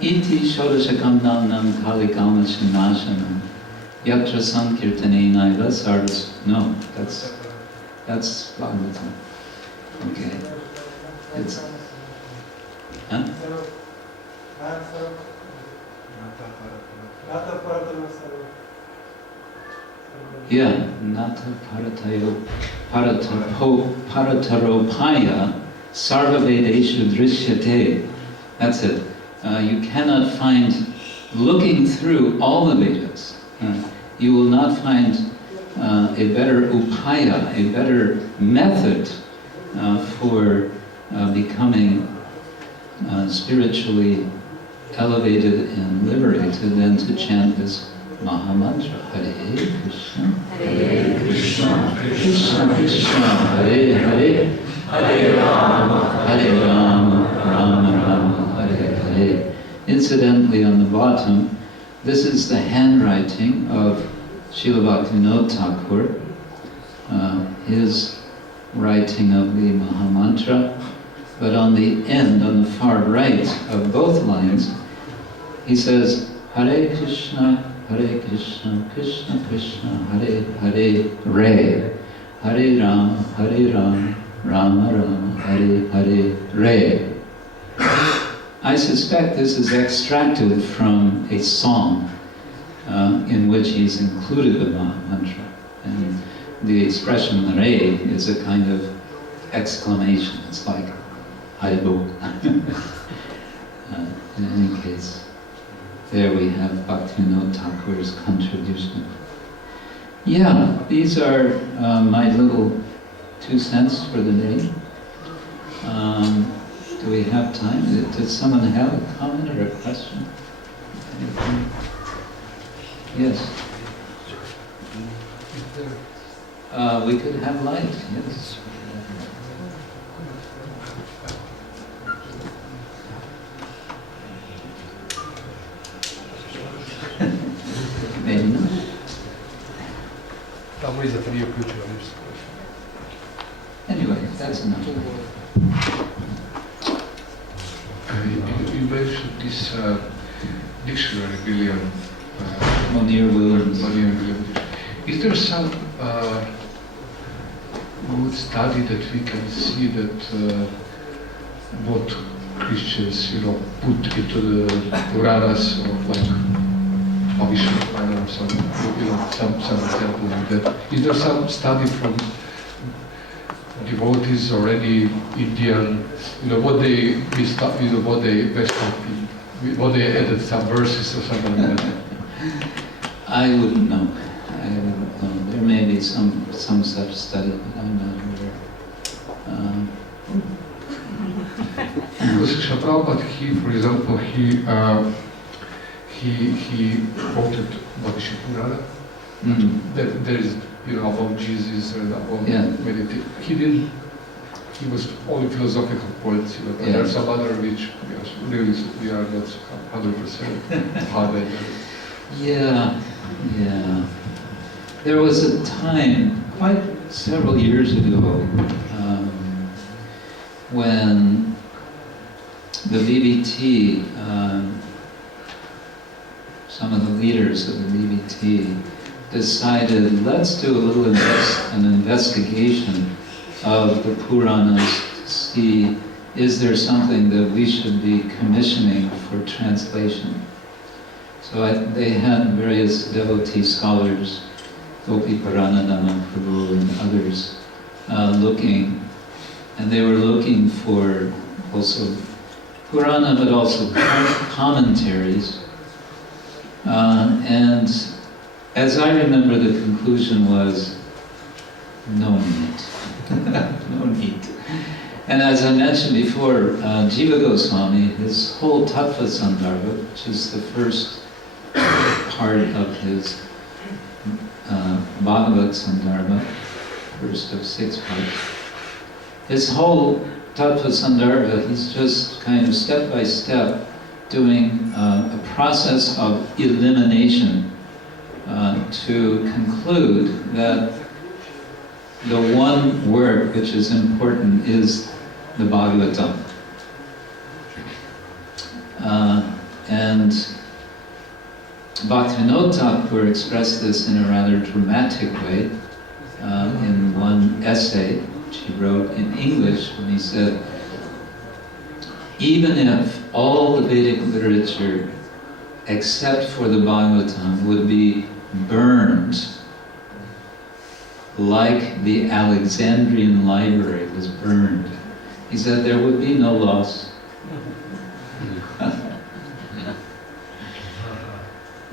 Iti Shodashakam Nam Kali Kama Shinashanam Yatra Sankirtane Naiva Sarvas. No, that's Bhagavatam. Okay. It's huh? Yeah, Nata Paratayo Parataropaya Sarva Vedeshu Drishyate. That's it. You cannot find, looking through all the Vedas, you will not find a better upaya, a better method for becoming spiritually elevated and liberated than to chant this Maha Mantra. Hare Krishna, Hare Krishna, Krishna Krishna, Hare Hare, Hare Rama, Rama Rama, Hare Hare. Incidentally, on the bottom, this is the handwriting of Srila Bhaktivinoda Thakur, his writing of the Maha Mantra. But on the end, on the far right of both lines, he says, Hare Krishna, Krishna Krishna, Hare Hare, Re. Hare Rama, Rama Rama, Hare Hare, Re. I suspect this is extracted from a song in which he's included the Maha Mantra. And the expression Re is a kind of exclamation. It's like Haribo. In any case, there we have Bhaktivinoda Thakur's contribution. Yeah, these are my little 2 cents for the day. Do we have time? Does someone have a comment or a question? Anything? Yes. We could have light, yes. Maybe not. Anyway, that's enough. You mentioned this dictionary, William. Monier Williams. Is there some good study that we can see that what Christians, put into the Puranas or like Vishnu Purana or some example like that? Is there some study from devotees or any Indian, what they missed up, what they messed up, what they added some verses or something like that? I wouldn't know. There may be some such study, but I'm not aware. Because Krishna Prabhupada, for example, he quoted Bhagavad Purana. There is, about Jesus and about meditation. He was only philosophical poets, but there are some other which really we are not 100% how they do. Yeah. There was a time, quite several years ago, when the VBT, some of the leaders of the VBT decided, let's do a little an investigation of the Puranas to see, is there something that we should be commissioning for translation? So they had various devotee scholars Gopi Paranadama Prabhu and others looking, and they were looking for also Purana, but also commentaries. And as I remember, the conclusion was, no need. No need. And as I mentioned before, Jiva Goswami, his whole Tattva Sandarbha, which is the first part of his Bhagavad Sandarbha, first of 6 parts, his whole Tattva Sandarbha, he's just kind of step by step doing a process of elimination to conclude that the one work which is important is the Bhagavatam. And Bhaktivinoda Thakur expressed this in a rather dramatic way in one essay which he wrote in English when he said, even if all the Vedic literature except for the Bhagavatam would be burned like the Alexandrian library was burned, he said there would be no loss.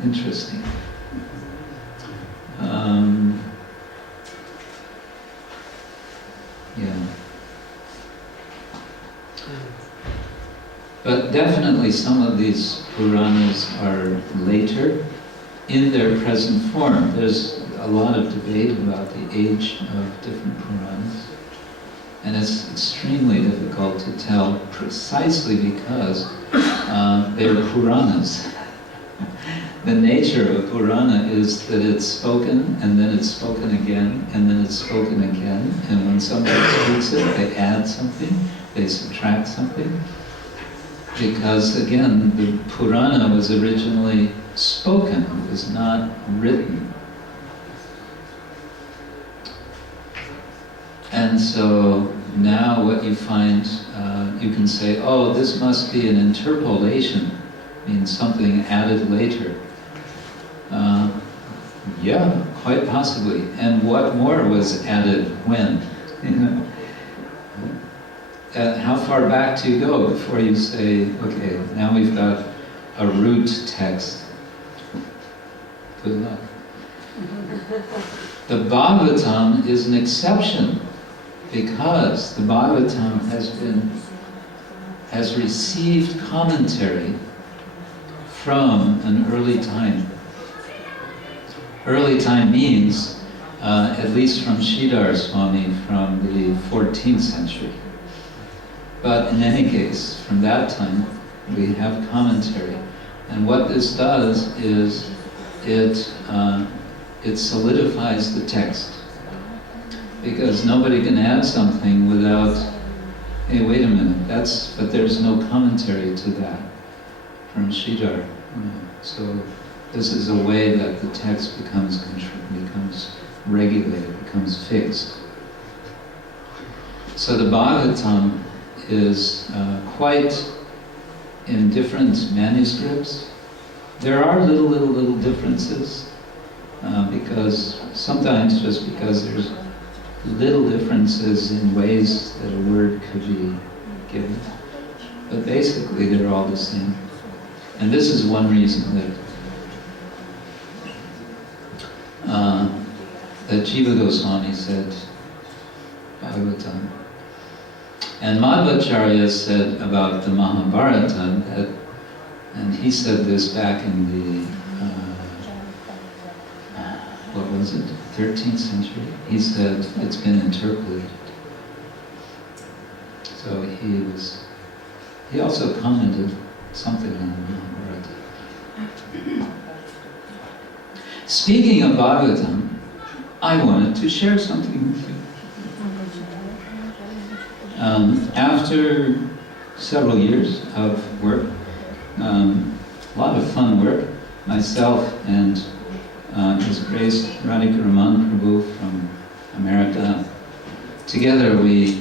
Interesting. Yeah. But definitely some of these Puranas are later in their present form. There's a lot of debate about the age of different Puranas. And it's extremely difficult to tell precisely because they're Puranas. The nature of Purana is that it's spoken, and then it's spoken again, and then it's spoken again. And when somebody speaks it, they add something, they subtract something. Because again, the Purana was originally spoken, it was not written. And so now what you find, you can say, oh, this must be an interpolation, means something added later. Yeah, quite possibly. And what more was added when? You know? How far back do you go before you say, okay, now we've got a root text? Good luck. The Bhagavatam is an exception because the Bhagavatam has received commentary from an early time. Early time means, at least from Sridhar Swami, from the 14th century. But in any case, from that time, we have commentary. And what this does is it solidifies the text. Because nobody can add something without, hey, wait a minute, but there's no commentary to that from Sridhar. So this is a way that the text becomes regulated, becomes fixed. So the Bhagavatam is quite in different manuscripts. There are little differences because sometimes just because there's little differences in ways that a word could be given. But basically they're all the same. And this is one reason that Jiva Goswami said Bhagavatam. And Madhvacharya said about the Mahabharata that, and he said this back in the, what was it, 13th century? He said it's been interpolated. So he also commented something on the Mahabharata. Speaking of Bhagavatam, I wanted to share something with you. After several years of work, a lot of fun work, myself and His Grace Radhika Raman Prabhu from America, together we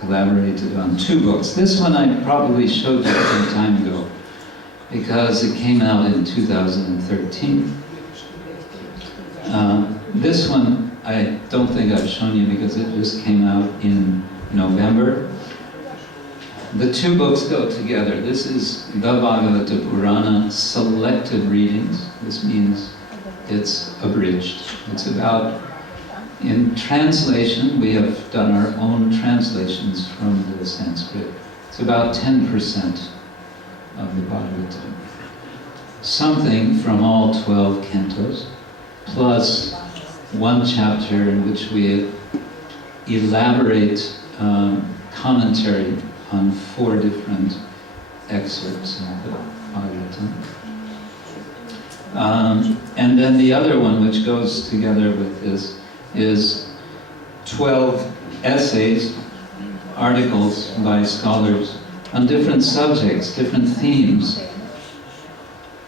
collaborated on 2 books. This one I probably showed you some time ago because it came out in 2013. This one, I don't think I've shown you because it just came out in November. The two books go together. This is the Bhagavata Purana selected readings. This means it's abridged. It's about, in translation, we have done our own translations from the Sanskrit. It's about 10% of the Bhagavatam. Something from all 12 cantos, plus one chapter in which we elaborate commentary on 4 different excerpts of the Bhagavatam. And then the other one, which goes together with this, is 12 essays, articles by scholars on different subjects, different themes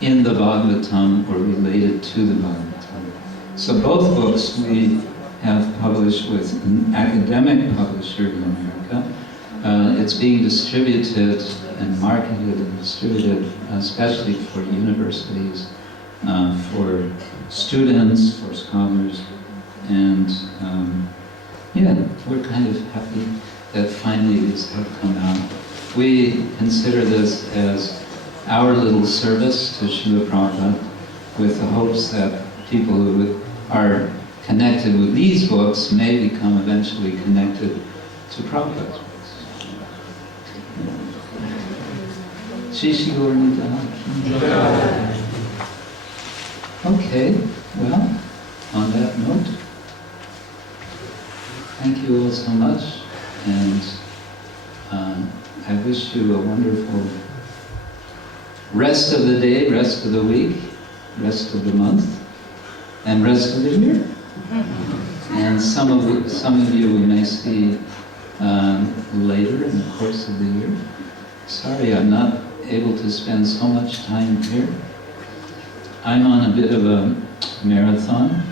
in the Bhagavatam or related to the Bhagavatam. So both books we have published with an academic publisher in America. It's being distributed and marketed and distributed especially for universities, for students, for scholars, and yeah, we're kind of happy that finally these have come out. We consider this as our little service to Srila Prabhupada, with the hopes that people who are connected with these books may become eventually connected to Prabhupada's books. Shishi Gaurnita. Okay, well, on that note, thank you all so much, and I wish you a wonderful rest of the day, rest of the week, rest of the month, and rest of the year. And some of you we may see later in the course of the year. Sorry, I'm not able to spend so much time here. I'm on a bit of a marathon,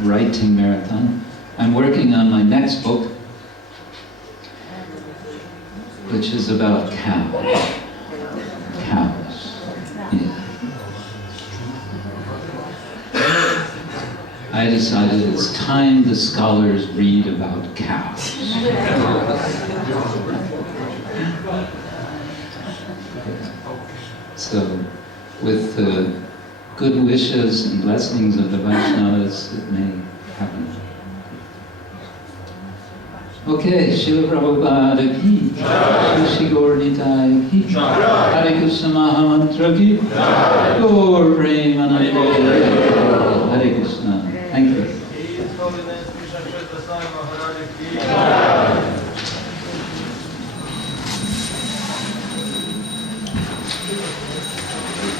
writing marathon. I'm working on my next book, which is about cows. Cows. Yeah. I decided it's time the scholars read about cows. So, with the good wishes and blessings of the Vaishnavas, it may happen. Okay, Srila Prabhupada ki, Shri Gaur Nitai ki, Hare Krishna Mahamantra ki, Gaur Premanande, Hare Krishna. Thank you. His Holiness Krishna Kshetra Swami Maharaj ki.